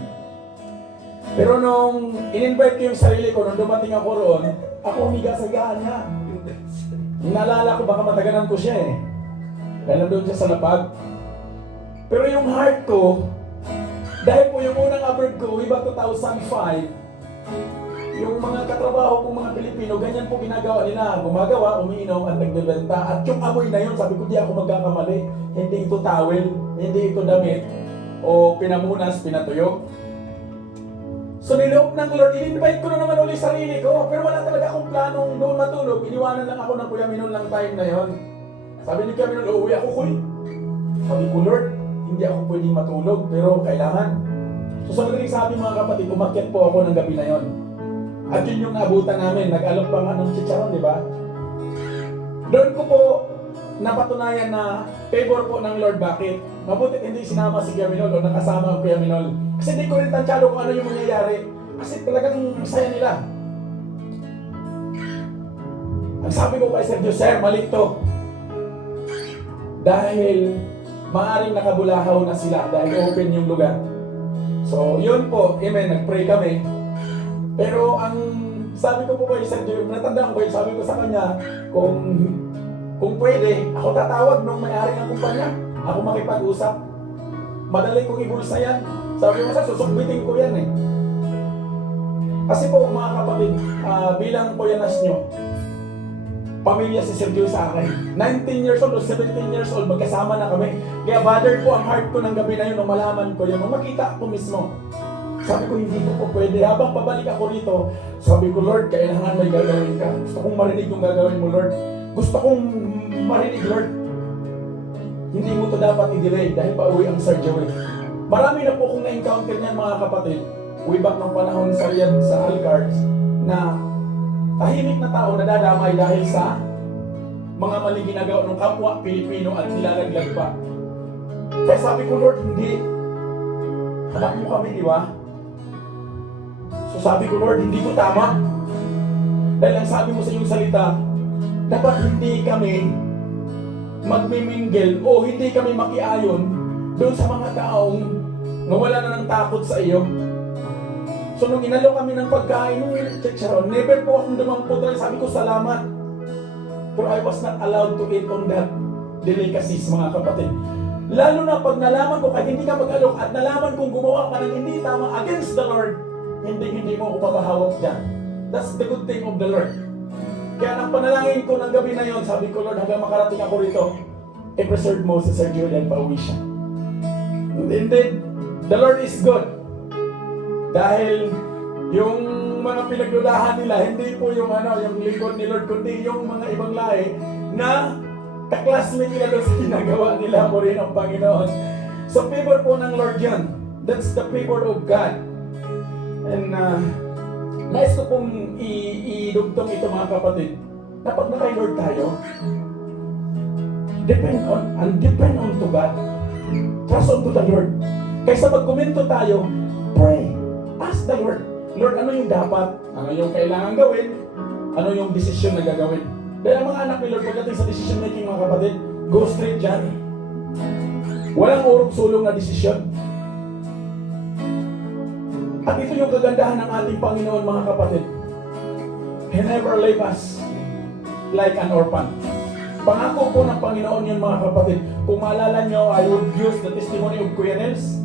Pero nung in-invite ko yung sarili ko, nung dumating ako roon, ako humiga sa higaan niya. Naalala ko, baka mataganan ko siya eh. Dahil doon siya sa lapag. Pero yung heart ko, dahil po yung unang abroad ko, iba 2005, yung mga katrabaho kong mga Pilipino, ganyan po ginagawa nila. Gumagawa, umiinom at nagbebenta. At yung amoy na yun, sabi ko, di ako magkakamali. Hindi ito towel, hindi ito damit, o pinamunas, pinatuyo. So niloob ng Lord, in-invite ko na naman ulit sarili ko, pero wala talaga akong planong doon matulog. Iniwanan lang ako ng Kuya Minon lang time na yon. Sabi ni Kuya Minon, uuwi ako, Kuy. Sabi ko, Lord, hindi ako pwedeng matulog, pero kailangan. So sa madaling sabi mga kapatid, umakyat po ako ng gabi na yon. At yun yung naabutan namin, nag-alok pa nga ng chicharon, di ba? Doon ko po napatunayan na favor po ng Lord. Bakit? Mabutit hindi sinama si Kuya Minol o nakasama ang Kuya Minol. Kasi hindi ko rin tansyado kung ano yung mangyayari. Kasi talagang saya nila. Ang sabi ko kay Sir Jose, mali ito. Dahil maaring nakabulahaw na sila dahil open yung lugar. So, yun po, amen, nag-pray kami. Pero ang sabi ko po kay Sir Jose, natandaan ko, sabi ko sa kanya, kung pwede, ako tatawag nung may-ari ng kumpanya. Ako makipag-usap. Madali kong ibulsa yan. Sabi mo sa susukbitin ko yan eh. Kasi po mga kapatid, bilang poyanas nyo, pamilya si Sergio sa akin. 19 years old o 17 years old, magkasama na kami. Kaya bothered po ang heart ko ng gabi na yun nung malaman ko yun. Nung makita ko mismo. Sabi ko, hindi ko po pwede. Habang pabalik ako rito, sabi ko, Lord, kailangan may gagawin ka. Gusto kong marinig yung gagawin mo, Lord. Gusto kong marinig, Lord. Hindi mo to dapat i-delay dahil pauwi ang Sir Joey. Marami na po kong na-encounter niyan mga kapatid. Way back ng panahon sa Riyadh, sa Alcars, na tahimik na tao nadadamay dahil sa mga maling ginagawa ng kapwa Pilipino at nilalaglag pa. Kaya sabi ko, Lord, hindi. Anak mo kami, di ba? So sabi ko, Lord, hindi ko tama. Dahil ang sabi mo sa iyong salita, dapat hindi kami magmimingil o hindi kami makiayon doon sa mga taong nawala na ng takot sa iyo. So nung inalo kami ng pagkain nung chicharon, never po akong dumampot dahil sabi ko salamat. Pero I was not allowed to eat on that delicacies mga kapatid. Lalo na pag nalaman ko kahit hindi ka mag-alok at nalaman kong gumawa ka ng hindi tama against the Lord, hindi mo ako papahawak dyan. That's the good thing of the Lord. Kaya nang panalangin ko ng gabi na yon, sabi ko, Lord, hanggang makarating ako rito, i-preserve mo si Sir Julian, pauwi siya. And then, the Lord is good. Dahil yung mga pinaglulahan nila, hindi po yung yung lingkod ni Lord, kundi yung mga ibang lahi na kaklasmate nila doon sa ginagawa nila po rin ang Panginoon. So, favor po ng Lord yan. That's the favor of God. And, nais ko pong idugtong ito mga kapatid. Dapat na kay Lord tayo. Depend on to God. Trust on to the Lord. Kaysa magkomento tayo, pray. Ask the Lord. Lord, ano yung dapat? Ano yung kailangan gawin? Ano yung desisyon na gagawin? Dahil ang mga anak ni Lord, pagdating sa decision making mga kapatid, go straight dyan. Walang urong-sulong na desisyon. At ito yung kagandahan ng ating Panginoon mga kapatid. He never leave us like an orphan. Pangako po ng Panginoon yun mga kapatid. Kung maalala nyo, I would use the testimony of Kuya Nels.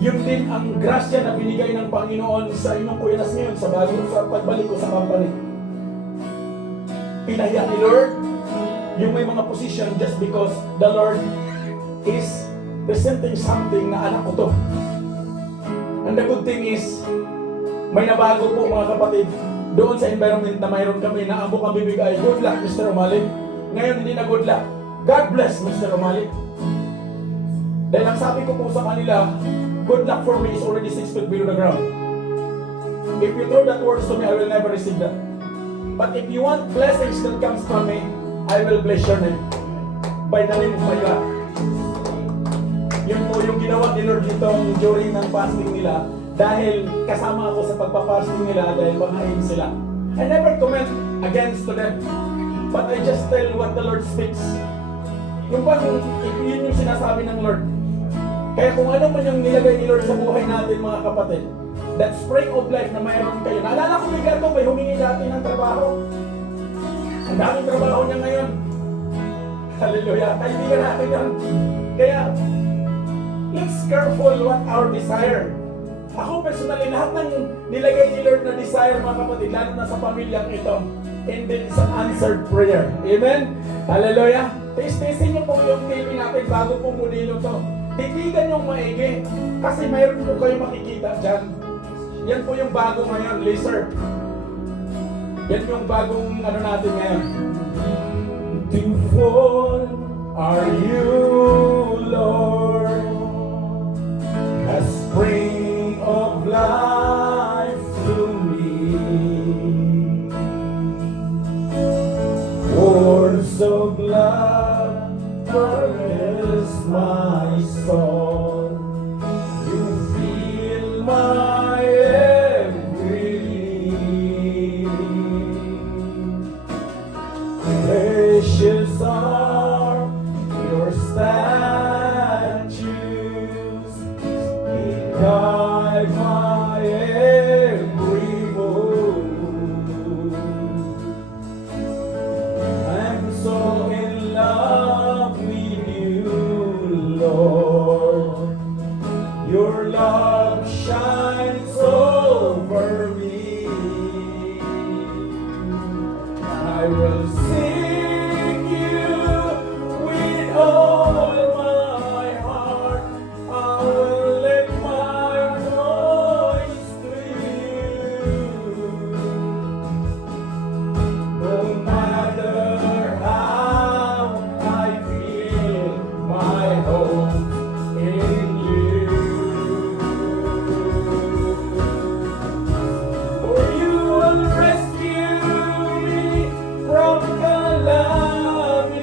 Yun din ang grasya na binigay ng Panginoon sa inyong Kuya Nels ngayon sa bagong sa pagbalik ko sa company. Pinahiya ni Lord yung may mga position just because the Lord is presenting something na anak ko to. And the good thing is, May nabago po mga kapatid. Doon sa environment na mayroon kami na ang bukang bibig ay good luck Mr. Umalik. Ngayon hindi na good luck. God bless Mr. Umalik. Dahil ang sabi ko po sa kanila, good luck for me is already 6 feet below the ground. If you throw that words to me, I will never receive that. But if you want blessings that comes from me, I will bless your name. By the name of my God. Yun po yung ginawa ni Lord itong during ng fasting nila. Dahil kasama ako sa pagpapasting nila dahil banghain sila. I never comment against to them. But I just tell what the Lord speaks. Yung bang, yun yung sinasabi ng Lord. Kaya kung ano man yung nilagay ni Lord sa buhay natin mga kapatid, that spring of life na mayroon kayo. Naalala ko bigla ito, may humingi dati ng trabaho. Ang daming trabaho niya ngayon. Hallelujah. Kaibigan natin yan. Kaya, let's careful what our desire. Ako personally, lahat ng nilagay ni Lord na desire mga kapatid, lalo na sa pamilyang ito, indeed is an answered prayer. Amen? Hallelujah. Tiis-tiisin niyo po yung TV natin bago po muli to. Titigan yung maigi. Kasi mayroon po kayo makikita dyan. Yan po yung bago ngayon, laser. Yan yung bagong ano natin ngayon. To fall are you, Lord, a spring of life to me. Words of love caress my soul. You feel my every need. Precious are your statutes. Guide my every move. I'm so in love with you, Lord. Your love shines over me. I will sing you with all my heart. I will lift my voice to you. No matter how I feel, my hope in you. For you will rescue me from calamity.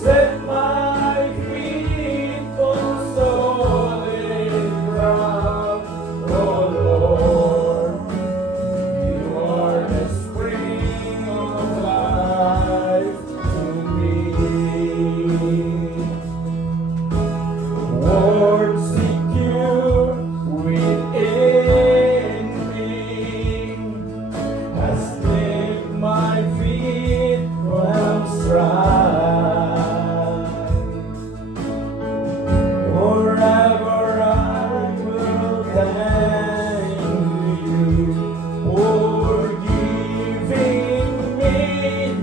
Set my feet on solid ground, oh Lord. You are the spring of life to me. Lord, secure within me, has lifted my feet from strife. Forever I will thank you for giving me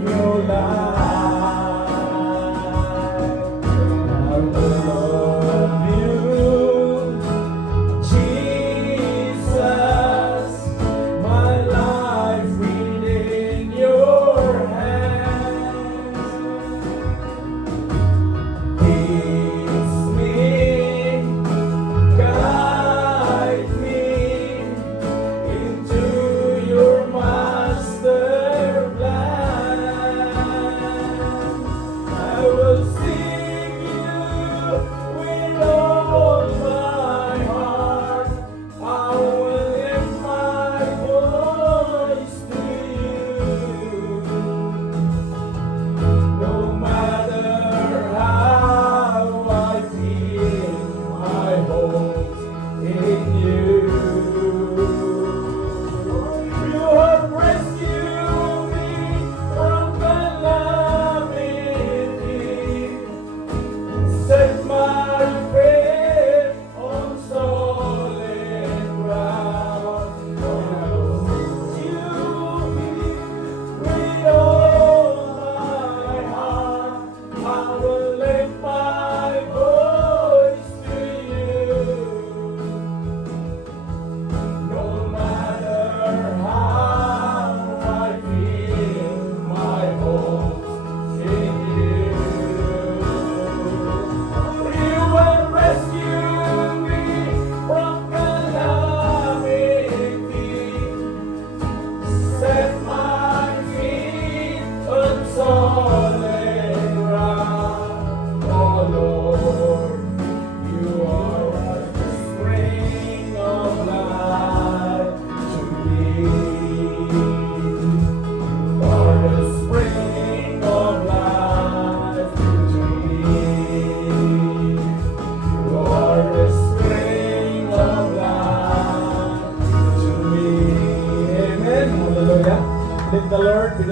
your life. I love you, Jesus, my life within your hands.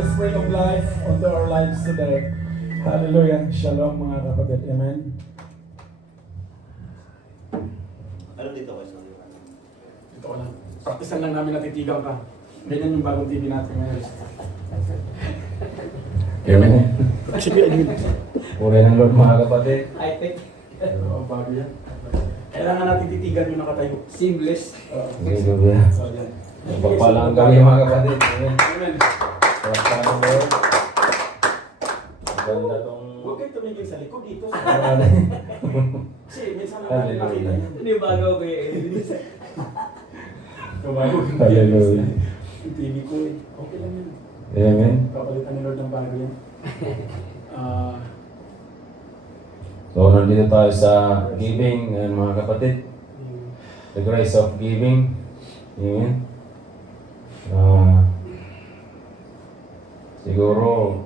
spring of life onto our lives today. Hallelujah. Shalom mga kapatid. Amen. Ano dito ko sa Ito ko lang. Practicean lang namin natitigaw ka. Ganyan yung bagong TV natin ngayon. Amen. Sige, ayun. Puri ng Lord mga kapatid. I think Oo, bago yan. Kailangan natin titigan yung nakatayo. seamless. Oo. Hallelujah. So, yan. Pagpalang kami mga kapatid. Amen. Amen. Pagpalang ng Lord. Ang ganda tong... Huwag kayo tumigil sa likod dito. Ano? Kasi minsan naman nakita yan. Hindi bago ko Kabago. Hallelujah. Yung TV ko eh. Okay lang yan. Amen. Papalitan ni Lord ng bago yan. So, nandito tayo sa giving, mga kapatid. The grace of giving. Amen. Siguro,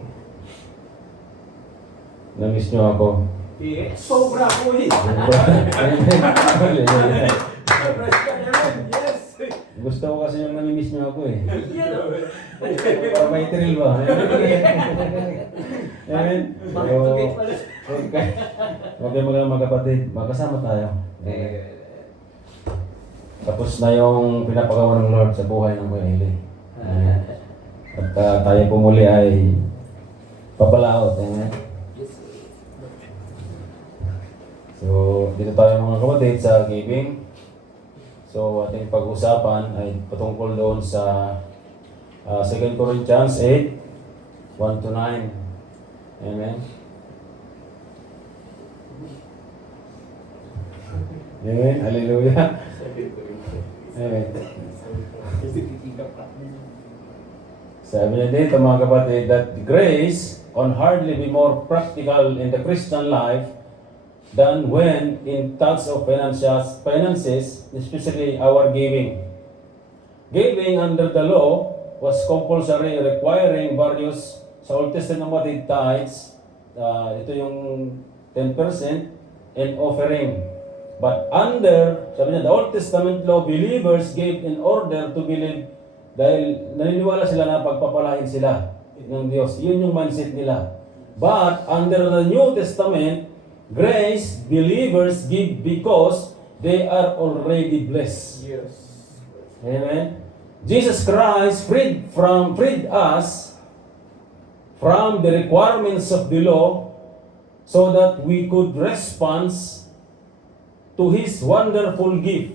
na-miss nyo ako. Yes. Sobra ko eh. Hallelujah. Sobra siya. Amen. Yes. Gusto ko kasi yung nami-miss nyo ako eh. Yan o. Para may thrill ba? Amen. Makipagit pala. Okay mga kapatid, magkasama tayo. Tapos na yung pinapagawa ng Lord sa buhay ng Kuya Eli. At tayo po muli ay papalaot. Amen. So, dito tayo mga kapatid sa giving. So, ating pag-usapan ay patungkol doon sa 2 Corinthians 8, 1-9. Amen. Amen. Hallelujah. Amen. Sabi niya dito mga kapatid that grace can hardly be more practical in the Christian life than when in touch of finances, especially our giving. Giving under the law was compulsory, requiring various sa Old Testament tithes, ito yung 10% and offering. But under, sabi niya, the Old Testament law, believers gave in order to believe dahil naniniwala sila na pagpapalain sila ng Diyos. Yun yung mindset nila. But under the New Testament, grace, believers give because they are already blessed. Yes. Amen. Jesus Christ freed us from the requirements of the law so that we could respond to His wonderful gift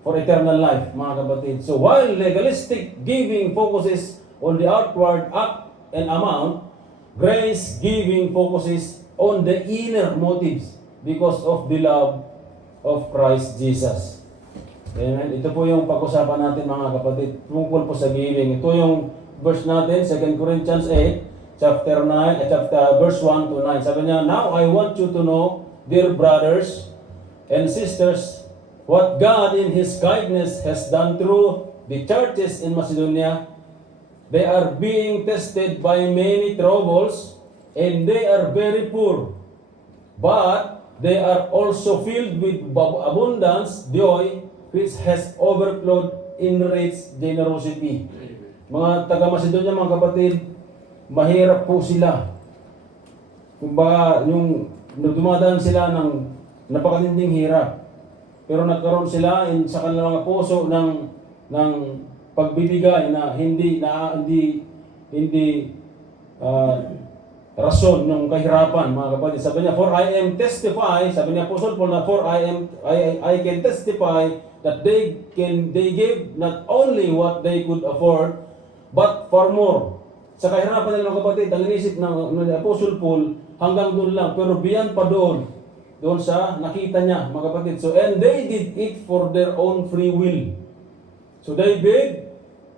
for eternal life, mga kapatid. So while legalistic giving focuses on the outward act and amount, grace giving focuses on the inner motives because of the love of Christ Jesus. Amen. Ito po yung pag-usapan natin mga kapatid. Tungkol po sa giving. Ito yung verse natin, 2 Corinthians 8, verse 1 to 9. Sabi niya, now I want you to know, dear brothers and sisters, what God in His kindness has done through the churches in Macedonia. They are being tested by many troubles, and they are very poor. But they are also filled with abundance, joy, which has overflowed in rich generosity. Mga taga-Macedonia, mga kapatid, mahirap po sila. Kumbaga, yung dumadaan sila ng napakatinding hirap. Pero nagkaroon sila sa kanilang mga puso ng pagbibigay na hindi rason ng kahirapan, mga kapatid. Sabi niya, for I am testify, sabi niya Apostle Paul na for I can testify that they gave not only what they could afford, but far more. Sa kahirapan nila, mga kapatid, ang inisip ng Apostle Paul hanggang doon lang, pero beyond pa doon sa nakita niya, mga kapatid. So, and they did it for their own free will. So, they begged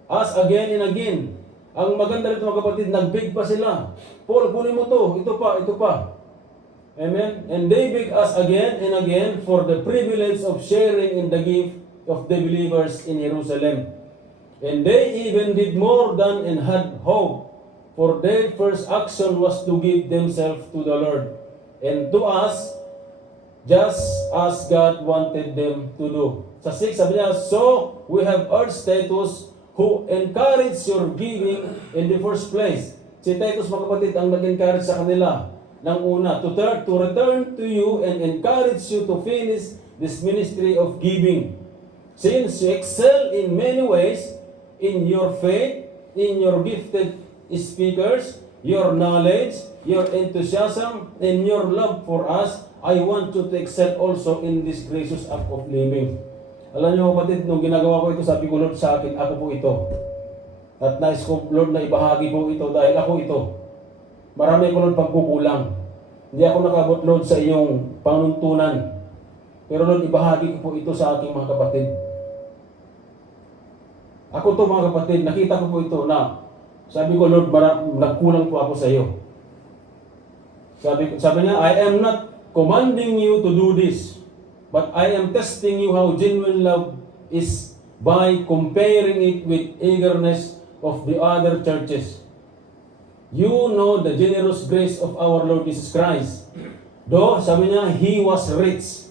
us again and again. Ang maganda rito, mga kapatid, nag-beg pa sila. Paul, kunin mo to, ito pa. Amen? And they beg us again and again for the privilege of sharing in the gift of the believers in Jerusalem. And they even did more than and had hope, for their first action was to give themselves to the Lord and to us, just as God wanted them to do. Sa 6, sabi niya, so we have urged Titus, who encouraged your giving in the first place, Si Titus, mga kapatid, ang nag-encourage sa kanila ng una, to return to you and encourage you to finish this ministry of giving. Since you excel in many ways, in your faith, in your gifted speakers, your knowledge, your enthusiasm, and your love for us, I want you to excel also in this gracious act of living. Alam niyo kapatid, nung ginagawa ko ito, sabi ko, Lord, sa akin, ako po ito. At nais ko, Lord, na ibahagi po ito dahil ako ito. Marami ko, Lord, pagkukulang. Hindi ako nakabot, Lord, sa iyong panuntunan. Pero, Lord, ibahagi ko po ito sa aking mga kapatid. Ako to mga kapatid, nakita ko po ito na sabi ko, Lord, nagkulang po ako sa iyo. Sabi niya, I am not commanding you to do this, but I am testing you how genuine love is by comparing it with eagerness of the other churches. You know the generous grace of our Lord Jesus Christ. Though, sabi niya, He was rich,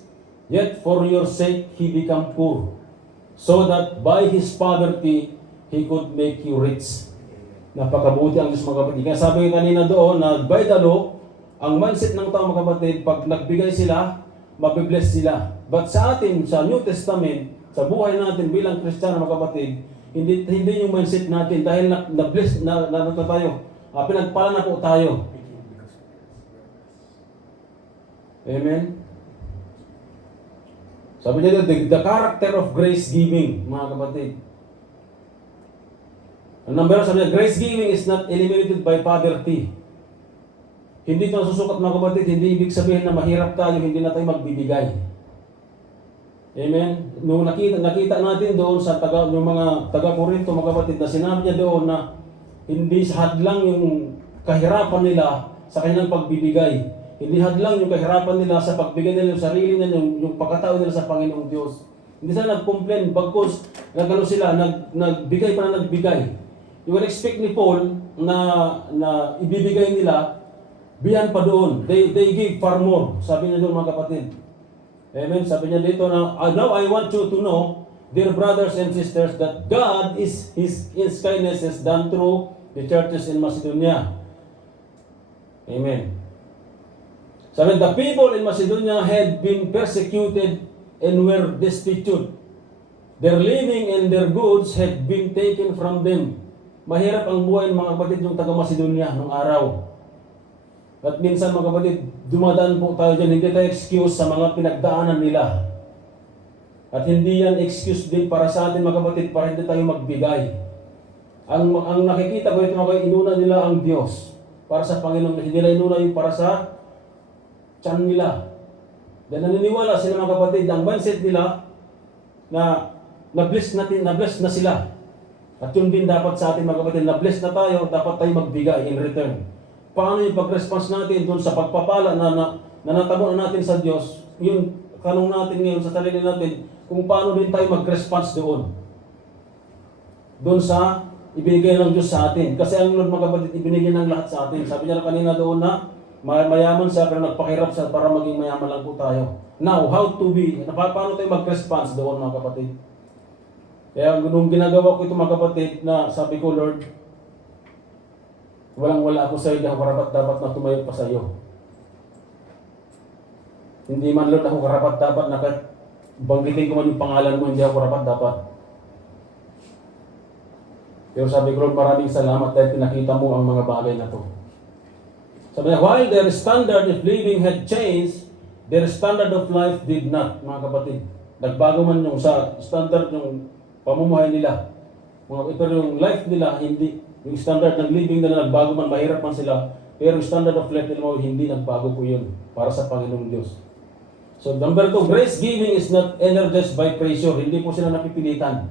yet for your sake He became poor, so that by His poverty, He could make you rich. Napakabuti ang Diyos mga kapatid. Kaya sabi kanina doon na by the law, ang mindset ng tao mga kapatid, pag nagbigay sila, mabibless sila. But sa atin, sa New Testament, sa buhay natin bilang Kristiyano mga kapatid, hindi yung mindset natin dahil na-bless na tayo. Pinagpala na po tayo. Amen? Sabi niya, the character of grace giving, mga kapatid. Ang number, sabi niya, grace giving is not eliminated by poverty. Hindi ito nasusukat mga kapatid, hindi ibig sabihin na mahirap tayo, hindi na tayo magbibigay. Amen? Nung nakita natin doon sa yung mga taga-Korinto mga kapatid, na sinabi niya doon na hindi hadlang yung kahirapan nila sa kanilang pagbibigay. Hindi hadlang yung kahirapan nila sa pagbigay nila yung sarili nila, yung pagkatao nila sa Panginoong Diyos. Hindi sila nag-complain, bagkus nagano sila, nagbigay pa na nagbigay. You will expect ni Paul na ibibigay nila beyond pa doon. They give far more. Sabi niya doon mga kapatid. Amen. Sabi niya dito na, now I want you to know, dear brothers and sisters, that God is His kindness is done through the churches in Macedonia. Amen. Sabi, the people in Macedonia had been persecuted and were destitute. Their living and their goods had been taken from them. Mahirap ang buhay ng mga kapatid yung taga-Macedonia nung araw. At minsan mga kapatid, dumadaan po tayo dyan, hindi tayo excuse sa mga pinagdaanan nila. At hindi yan excuse din para sa atin mga kapatid, para hindi tayo magbigay. Ang nakikita ko ito mga kapatid, inuna nila ang Diyos para sa Panginoon. Hindi nila inuna yung para sa tiyan nila. Dahil naniniwala sila mga kapatid, ang mindset nila na na-bless na sila. At yun din dapat sa atin mga kapatid, na-bless na tayo, dapat tayo magbigay in return. Paano yung pag-response natin doon sa pagpapala na natamo na natin sa Diyos, yung tanong natin ngayon sa sarili natin, kung paano din tayo mag-response doon. Doon sa ibinigay ng Diyos sa atin. Kasi ang Lord mga kapatid, ibinigay ng lahat sa atin. Sabi niya kanina doon na, mayaman siya pero nagpakirap siya para maging mayaman lang po tayo. Now, how to be, paano tayo mag-response doon mga kapatid? Kaya nung ginagawa ko ito mga kapatid, na sabi ko, Lord, walang-wala ako sa iyo, ako karapat-dapat na tumayo pa sa iyo. Hindi man, Lord, ako karapat-dapat na banggitin ko man yung pangalan mo, hindi ako karapat-dapat. Pero sabi ko, Lord, maraming salamat dahil pinakita mo ang mga bagay na to. Sabi niya, while their standard of living had changed, their standard of life did not, mga kapatid. Nagbago man yung sa standard yung pamumuhay nila. Pero yung life nila, hindi. Yung standard ng living nila, nagbago man, mahirap man sila. Pero yung standard of life nila, hindi nagbago po yun para sa Panginoong Diyos. So number 2, grace giving is not energized by pressure. Hindi po sila napipilitan.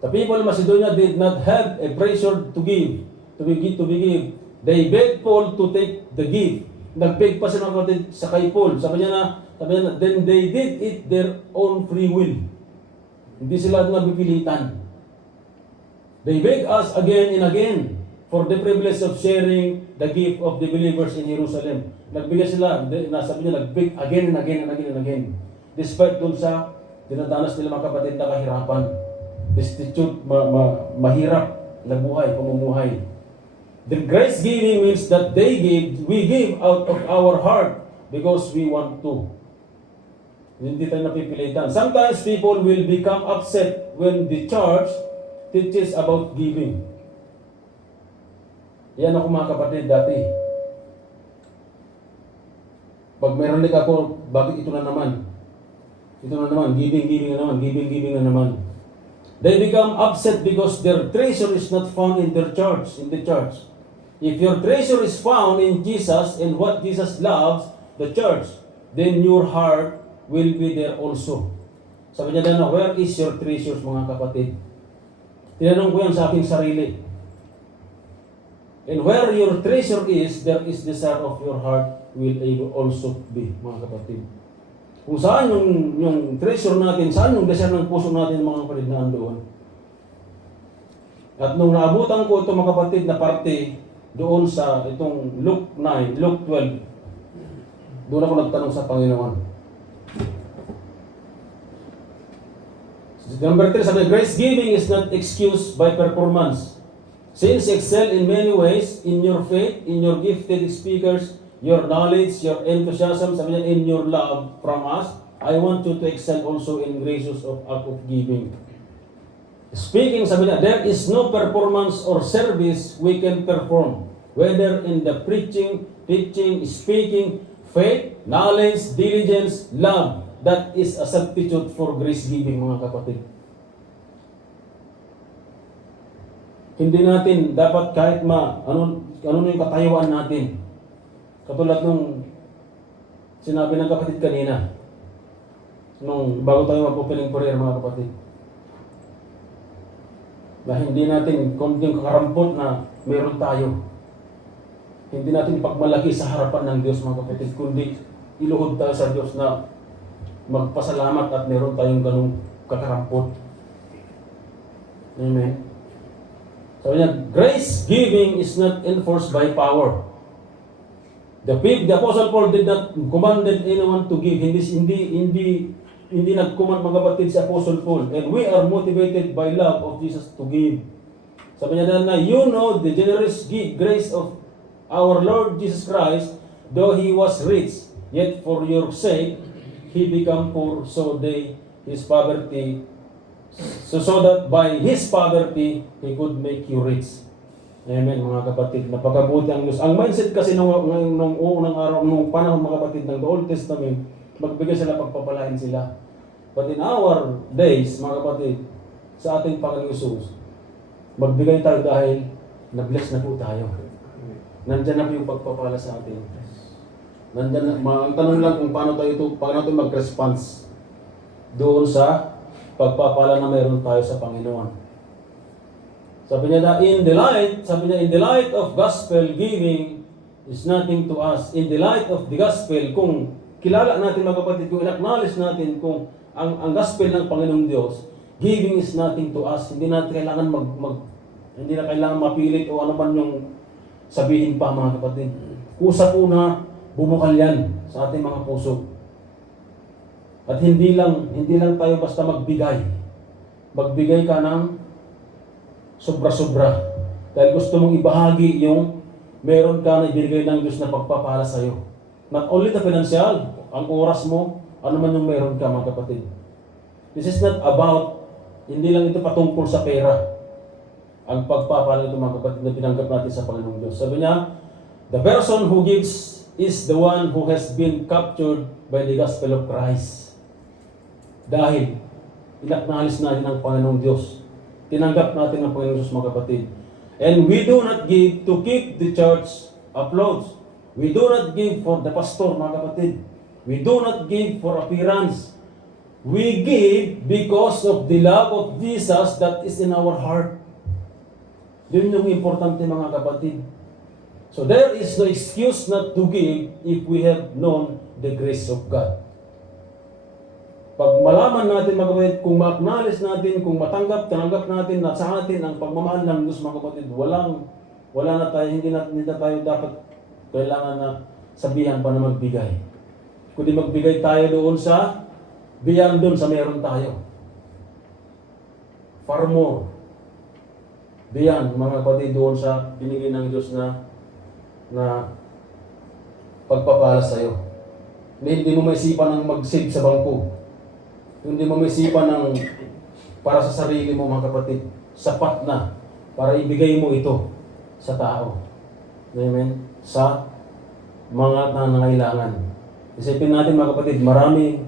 The people in Macedonia did not have a pressure to give, to be give. They begged Paul to take the gift. Nag-beg pa sila sa kay Paul. Sabi niya, then they did it their own free will. Hindi sila nagpipilitan. They beg us again and again for the privilege of sharing the gift of the believers in Jerusalem. Nagbigay sila, sabi niya, nag-beg again and again and again and again. Despite dun sa dinadanas nila mga kapatid na kahirapan. Destitute, mahirap na buhay, pamumuhay. The grace giving means that we give out of our heart because we want to. Hindi tayo napipilitan. Sometimes people will become upset when the church teaches about giving. Yan ako mga kapatid dati. Pag meron ulit ako, bakit ito na naman? Ito na naman, giving na naman, giving na naman. They become upset because their treasure is not found in their church, in the church. If your treasure is found in Jesus and what Jesus loves, the church, then your heart will be there also. Sabi niya na, where is your treasures mga kapatid? Tinanong ko yan sa aking sarili. And where your treasure is, there is desire of your heart will also be, mga kapatid. Kung saan yung treasure natin, saan yung desire ng puso natin, mga kapatid, na andoon. At nung naabutan ko ito, mga kapatid, na parte doon sa itong Luke 9, Luke 12, doon ako nagtanong sa Panginoon. Number 3, sabi, grace giving is not excused by performance. Since excel in many ways, in your faith, in your gifted speakers, your knowledge, your enthusiasm, sabi niya, in your love from us, I want you to excel also in graces of act of giving. Speaking, sabi niya, there is no performance or service we can perform, whether in the preaching, teaching, speaking, faith, knowledge, diligence, love, that is a substitute for grace giving, mga kapatid. Hindi natin dapat kahit ano yung katayuan natin. Katulad nung sinabi ng kapatid kanina, nung bago tayo mag-opening prayer, mga kapatid. Na hindi natin konting kakarampot na meron tayo. Hindi natin ipagmalaki sa harapan ng Diyos, mga kapatid, kundi iluhod tayo sa Diyos na magpasalamat at meron tayong ganung kakarampot. Amen. Sabi niya, grace giving is not enforced by power. The Apostle Paul did not commanded anyone to give. Hindi nag-command, mga kapatid, si Apostle Paul. And we are motivated by love of Jesus to give. Sabi niya na, you know the generous grace of our Lord Jesus Christ, though He was rich, yet for your sake, He became poor, so that by His poverty, He could make you rich. Amen, mga kapatid. Napakabuti ang Diyos. Ang mindset kasi nung unang araw, nung panahon, mga kapatid, ng Old Testament, magbigay sila, pagpapalain sila. But in our days, mga kapatid, sa ating Panginoong Hesus, magbigay tayo dahil na-bless na po tayo. Nandyan na po yung pagpapala sa atin. Nandyan na, ang tanong lang kung paano tayo mag-response doon sa pagpapala na mayroon tayo sa Panginoon. Sabi niya, in the light of gospel giving is nothing to us. In the light of the gospel, kung kilala natin, mga kapatid, kung in-acknowledge natin kung ang gospel ng Panginoong Diyos, giving is nothing to us. Hindi na kailangan hindi na kailangan mapilit o ano man yung sabihin pa, mga kapatid. Kusa po na bumukal yan sa ating mga puso. At hindi lang tayo basta magbigay. Magbigay ka ng sobra-sobra. Dahil gusto mong ibahagi yung meron ka na ibigay ng Diyos na pagpapala sa iyo. Not only the financial, ang oras mo, ano man yung meron ka, mga kapatid. This is not about, hindi lang ito patungkol sa pera. Ang pagpapala ito, mga kapatid, na tinanggap natin sa Panginoong Diyos. Sabi niya, the person who gives is the one who has been captured by the gospel of Christ. Dahil, inacknowledge natin ang Panginoong Diyos. Tinanggap natin ang Panginoong Diyos, mga kapatid. And we do not give to keep the church afloat. We do not give for the pastor, mga kapatid. We do not give for appearance. We give because of the love of Jesus that is in our heart. Yun yung importante, mga kapatid. So there is no excuse not to give if we have known the grace of God. Pag malaman natin, mga kapatid, kung ma-acknowledge natin, kung tanggap natin na sa atin ang pagmamahal ng Diyos, mga kapatid, wala na tayo, hindi na tayo dapat kailangan na sabihan pa na magbigay. Kundi magbigay tayo doon sa beyond doon sa meron tayo. Far more. Beyond, mga kapatid, doon sa binigay ng Diyos na pagpapala sa'yo. Hindi mo maisipan ng mag-save sa bangko. Hindi mo maisipan ng para sa sarili mo, mga kapatid. Sapat na para ibigay mo ito sa tao. Amen? Sa mga nangangailangan. Isipin natin, mga kapatid, maraming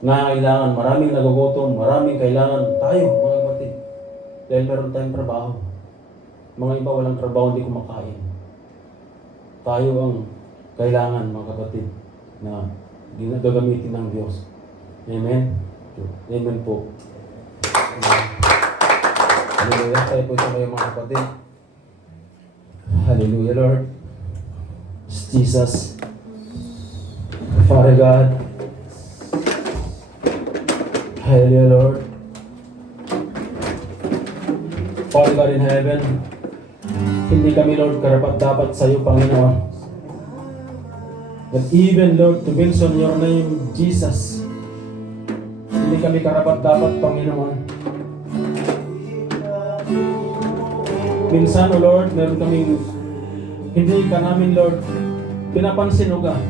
nangangailangan, maraming nagugutom, maraming kailangan tayo, mga kapatid. Dahil meron tayong trabaho. Mga iba walang trabaho, hindi kumakain. Tayo ang kailangan, mga kapatid, na gagamitin ng Diyos. Amen? Amen po. Hallelujah. Tayo po sa kayo, mga kapatid. Hallelujah, Lord. Jesus. Father God. Hallelujah, Lord. Father God in heaven, hindi kami, Lord, karapat-dapat sa iyo, Panginoon. But even, Lord, to mention your name, Jesus, hindi kami karapat-dapat, Panginoon. Minsan, O Lord, meron kaming hindi ka namin, Lord, pinapansin, O God.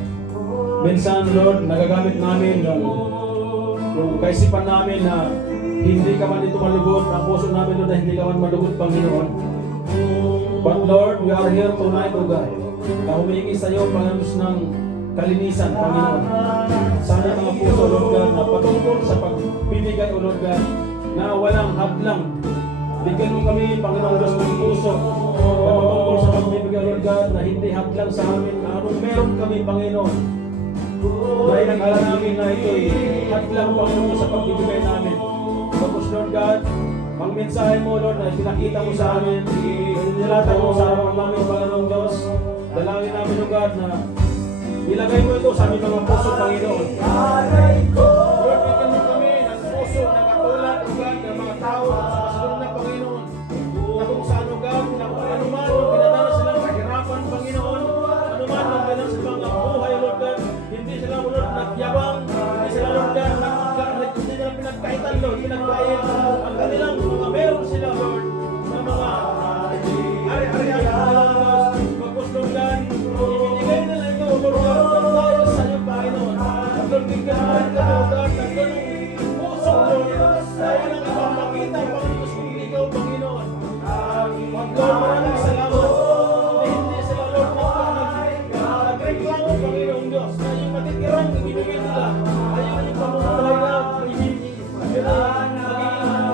Minsan, Lord, nagagamit namin yung kaisipan namin na hindi ka man ito malugod, ang puso namin, Lord, na hindi ka man malugod, Panginoon. But Lord, we are here tonight, O God, na humingi sa iyo, Panginoon, ng kalinisan, Panginoon. Sana mga puso, Lord God, na patungkol sa pagbibigay, O Lord God, na walang hadlang. Bigyan mo kami, Panginoon Diyos, ng puso na patungkol sa pagbibigay, Lord God, na hindi hadlang sa amin, na anong meron kami, Panginoon. Dahil ang alam namin na ito'y hadlang, Panginoon, sa pagbibigay namin. Tapos, Lord God, ang mensahe mo, Lord, na pinakita mo sa amin, nilatag mo sa harapan namin, Panginoon Diyos. Dalangin namin, Lord God, na ilagay mo ito sa aming mga puso, Panginoon. Lord, bigyan mo kami ng puso na katulad, Lord God, ng mga tao sa kasunod na Panginoon. Na kung saan, Lord God, na kung ano man ang pinadala silang kahirapan, Panginoon, ano man ang pinadala silang mga buhay, Lord God, hindi sila, Lord, nagyabang, hindi sila, Lord God, hindi nila pinagkaitan, Lord, pinagkait. Ang kanilang mga meron sila, Lord, na mga ari-arian, Panginoon, pagpos, Lord God, ibinigay nila ito, Lord God, dahil sa iyo, Panginoon. At Lord, bigyan mo rin kami, Lord God, ng ganong puso, Lord, dahil ang ipapakita, Panginoon, kung ikaw, Panginoon. At Lord, maraming salamat na hindi sila, Lord, nagreklamo, Panginoon Diyos, na yung matitirang ibibigay nila, ay yung pamumuhay na magiging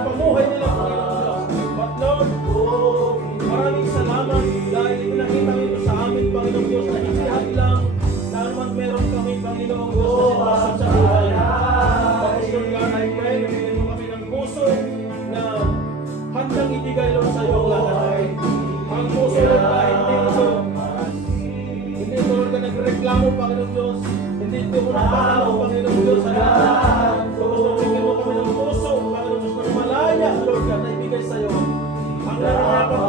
pamuhay nila, Panginoon Diyos. But Lord, maraming salamat dahil ipinakita nito sa amin, Panginoon Diyos, na hindi hadlang na naman meron kami, Panginoon Diyos, na sitwasyon sa buhay. Tapos Lord God, I pray, bigyan mo kami ng puso na handang ibigay, Lord, sa iyo ang lahat. Ang puso, Lord God, hindi ito, Lord God, nagreklamo, Panginoon Diyos. Hindi ito mo napakalaw, Panginoon Diyos, sa lahat. Tapos Lord, bigyan mo kami ng puso, Panginoon Diyos, na malaya, Lord God, na ibigay sa iyo ang nararapat